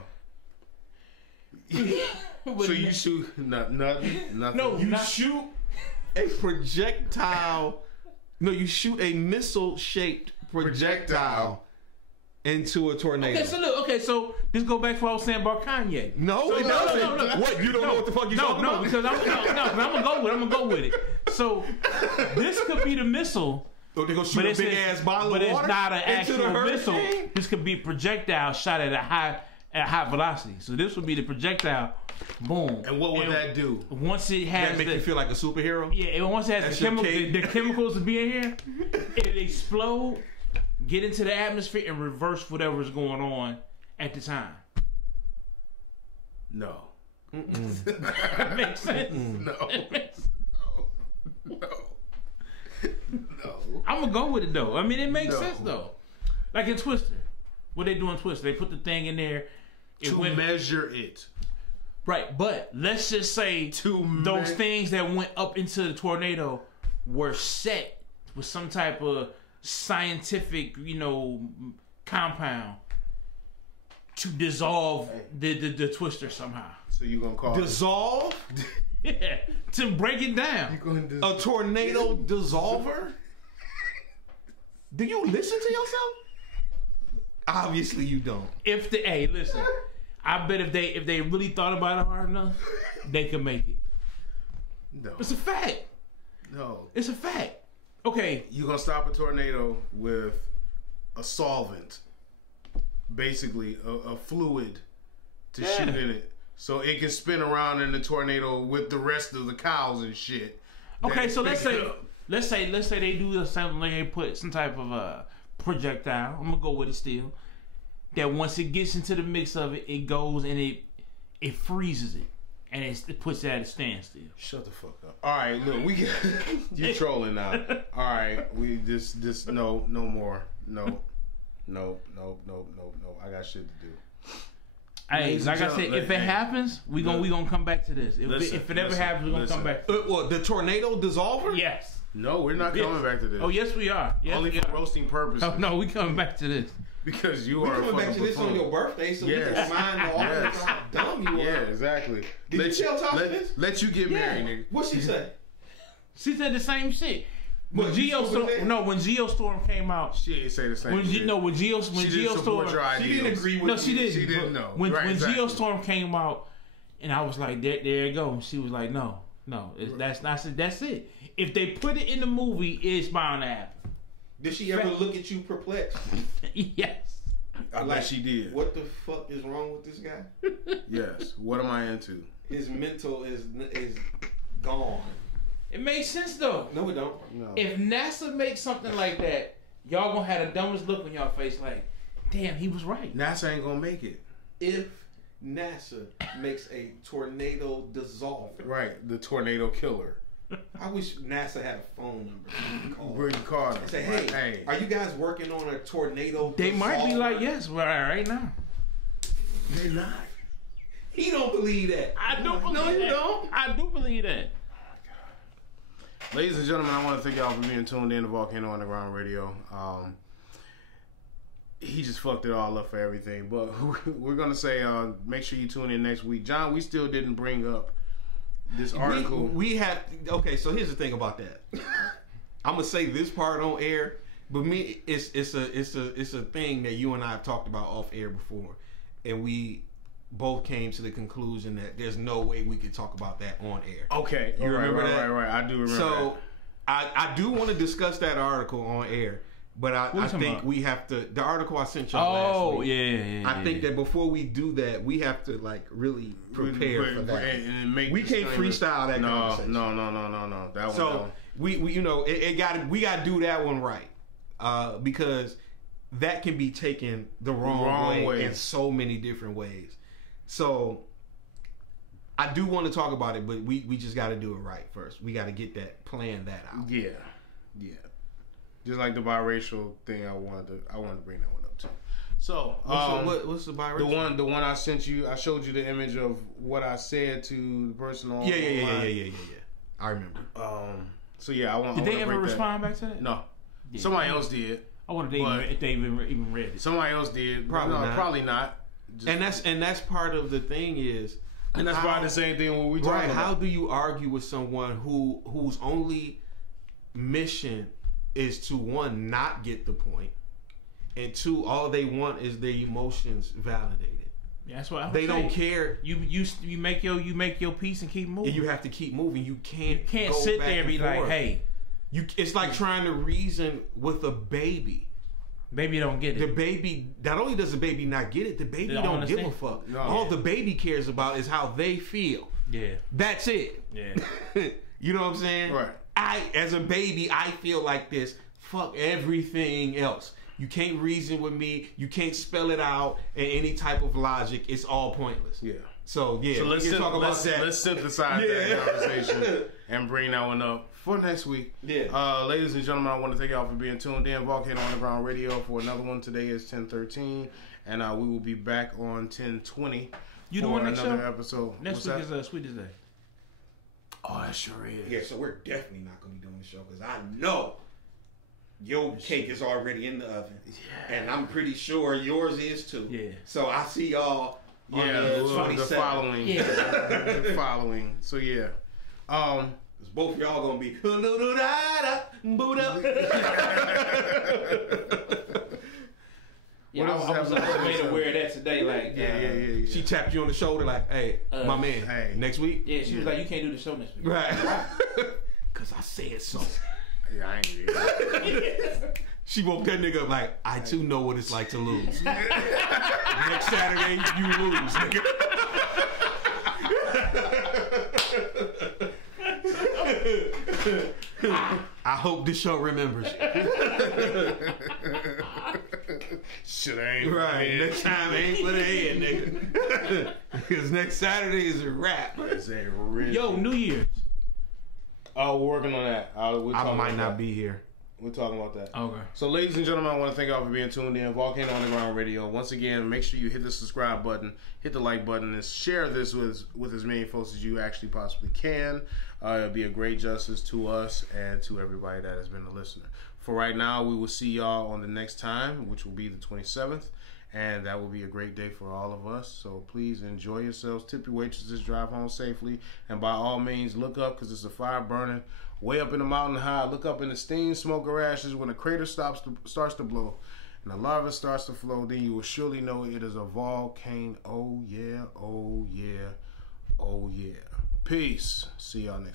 you shoot nothing. No, You shoot a projectile. No, you shoot a missile-shaped projectile into a tornado. Okay, so this go back to what I was saying about Kanye. No, it doesn't. No. What? You don't know what the fuck you're talking about? Because I'm gonna go with it. So this could be the missile. Oh, they gonna shoot a big ass bottle of water. But it's not an into the actual missile. hurricane? This could be projectile shot at a high velocity. So this would be the projectile. Boom. And what would that do? Once it has That make you feel like a superhero? Yeah, and once it has the chemicals to be in here, it explode, get into the atmosphere, and reverse whatever's going on at the time. No. That makes sense. No. I'm gonna go with it though. I mean, it makes sense though. Like in Twister, what they do in Twister, they put the thing in there to measure it. Right, but let's just say those things that went up into the tornado were set with some type of scientific, compound to dissolve the Twister somehow. So you gonna call dissolve? Yeah, to break it down. A tornado dissolver? Do you listen to yourself? Obviously you don't. Listen, I bet if they really thought about it hard enough, they could make it. No. It's a fact. No. It's a fact. Okay. You're gonna stop a tornado with a solvent. Basically, a fluid to shoot in it. So it can spin around in the tornado with the rest of the cows and shit. Okay, so let's say they do something like they put some type of projectile. I'm gonna go with it still. That once it gets into the mix of it, it goes and it freezes it, and it puts it at a standstill. Shut the fuck up. All right, look, you trolling now. All right, we this no more. No. I got shit to do. Hey, like I said, if it happens, we gonna come back to this. If it ever happens, we're gonna come back. What, the tornado dissolver? Yes. No, we're not coming back to this. Oh, yes, we are. Yes, only for roasting purposes. Oh, no, we coming back to this because you are coming back to this on your birthday, so we can remind all of us how dumb you are. Yeah, exactly. Did you tell Tasha this? Let you get married, nigga. What'd she say? She said the same shit. When Geostorm came out, she didn't say the same. When Geostorm, she didn't agree with. No, she didn't. She didn't know. When Geostorm came out, and I was like, there you go. She was like, no, that's it. If they put it in the movie, it's bound to happen. Did she ever look at you perplexed? Yes. I bet she did. What the fuck is wrong with this guy? Yes. What am I into? His mental is gone. It makes sense though. No, it don't. No. If NASA makes something like that, y'all gonna have the dumbest look on y'all face, like, damn, he was right. NASA ain't gonna make it. If NASA makes a tornado dissolver, right? The tornado killer. I wish NASA had a phone number. Where you call them? Say, hey, are you guys working on a tornado? They dissolver? might be like, yes, right now. They're not. He don't believe that. I don't believe that. No, you don't. I do believe that. Ladies and gentlemen, I want to thank y'all for being tuned in to Volcano Underground Radio. He just fucked it all up for everything. But we're going to say, make sure you tune in next week. John, we still didn't bring up this article. We have... Okay, so here's the thing about that. I'm going to say this part on air, but it's a thing that you and I have talked about off air before. And we both came to the conclusion that there's no way we could talk about that on air. Okay. You remember that? Right. I do remember so, that. I do want to discuss that article on air, but I think we have to... The article I sent y'all last week. Yeah. I think that before we do that, we have to really prepare for that. And make we can't freestyle that conversation. No. That one. So, we we got to do that one right. Because that can be taken the wrong way in so many different ways. So I do want to talk about it, but we just got to do it right first. We got to get plan that out. Yeah. Just like the biracial thing, I wanted to bring that one up too. So, what's the biracial? The one I sent you, I showed you the image of what I said to the person on. Yeah. I remember. So yeah, I want. Did they ever respond back to that? No. Yeah. Somebody else did. I wonder if they even read it. Somebody else did. Probably not. And that's part of the thing is. And that's probably the same thing when we talk about. How do you argue with someone whose only mission is to, one, not get the point, and two, all they want is their emotions validated. Yeah, that's what they don't care. You make your peace and keep moving. And you have to keep moving. You can't sit there and be like, hey. It's like trying to reason with a baby. Baby don't get it. The baby, not only does the baby not get it, the baby don't give a fuck. No. All the baby cares about is how they feel. Yeah. That's it. Yeah. You know what I'm saying? Right. As a baby, I feel like this. Fuck everything else. You can't reason with me. You can't spell it out in any type of logic. It's all pointless. Yeah. So let's talk about that. Let's synthesize that conversation and bring that one up for next week. Yeah. Ladies and gentlemen, I want to thank y'all for being tuned in. Volcano Underground Radio for another one. Today is 10:13, and we will be back on 10:20 for another episode. Next week is Sweetest Day. Oh, that sure is. Yeah, so we're definitely not going to be doing the show because I know your cake is already in the oven. Yeah. And I'm pretty sure yours is too. Yeah. So I see y'all on the following. Yeah. The following. So, yeah. Because both y'all going to be boot up. Yeah, I was made aware of that today. Like, yeah. She tapped you on the shoulder like, hey, my man, next week? Yeah, she was like, you can't do the show next week. Right. Because I said so. Yeah, I ain't really. She woke that nigga up like, I too know what it's like to lose. Next Saturday, you lose, nigga. I hope this show remembers you. Shit, I ain't right. Next time ain't for the head, nigga. Because next Saturday is a wrap. Yo, New Year's. Oh, we're working on that. I might not be here. We're talking about that. Okay. So, ladies and gentlemen, I want to thank y'all for being tuned in. Volcano Underground Radio. Once again, make sure you hit the subscribe button, hit the like button, and share this with as many folks as you actually possibly can. It'll be a great justice to us and to everybody that has been a listener. For right now, we will see y'all on the next time, which will be the 27th. And that will be a great day for all of us. So please enjoy yourselves. Tip your waitresses, drive home safely. And by all means, look up because there's a fire burning way up in the mountain high. Look up in the steam smoke garages when the crater starts to blow and the lava starts to flow. Then you will surely know it is a volcano. Oh, yeah, oh, yeah, oh, yeah. Peace. See y'all next time.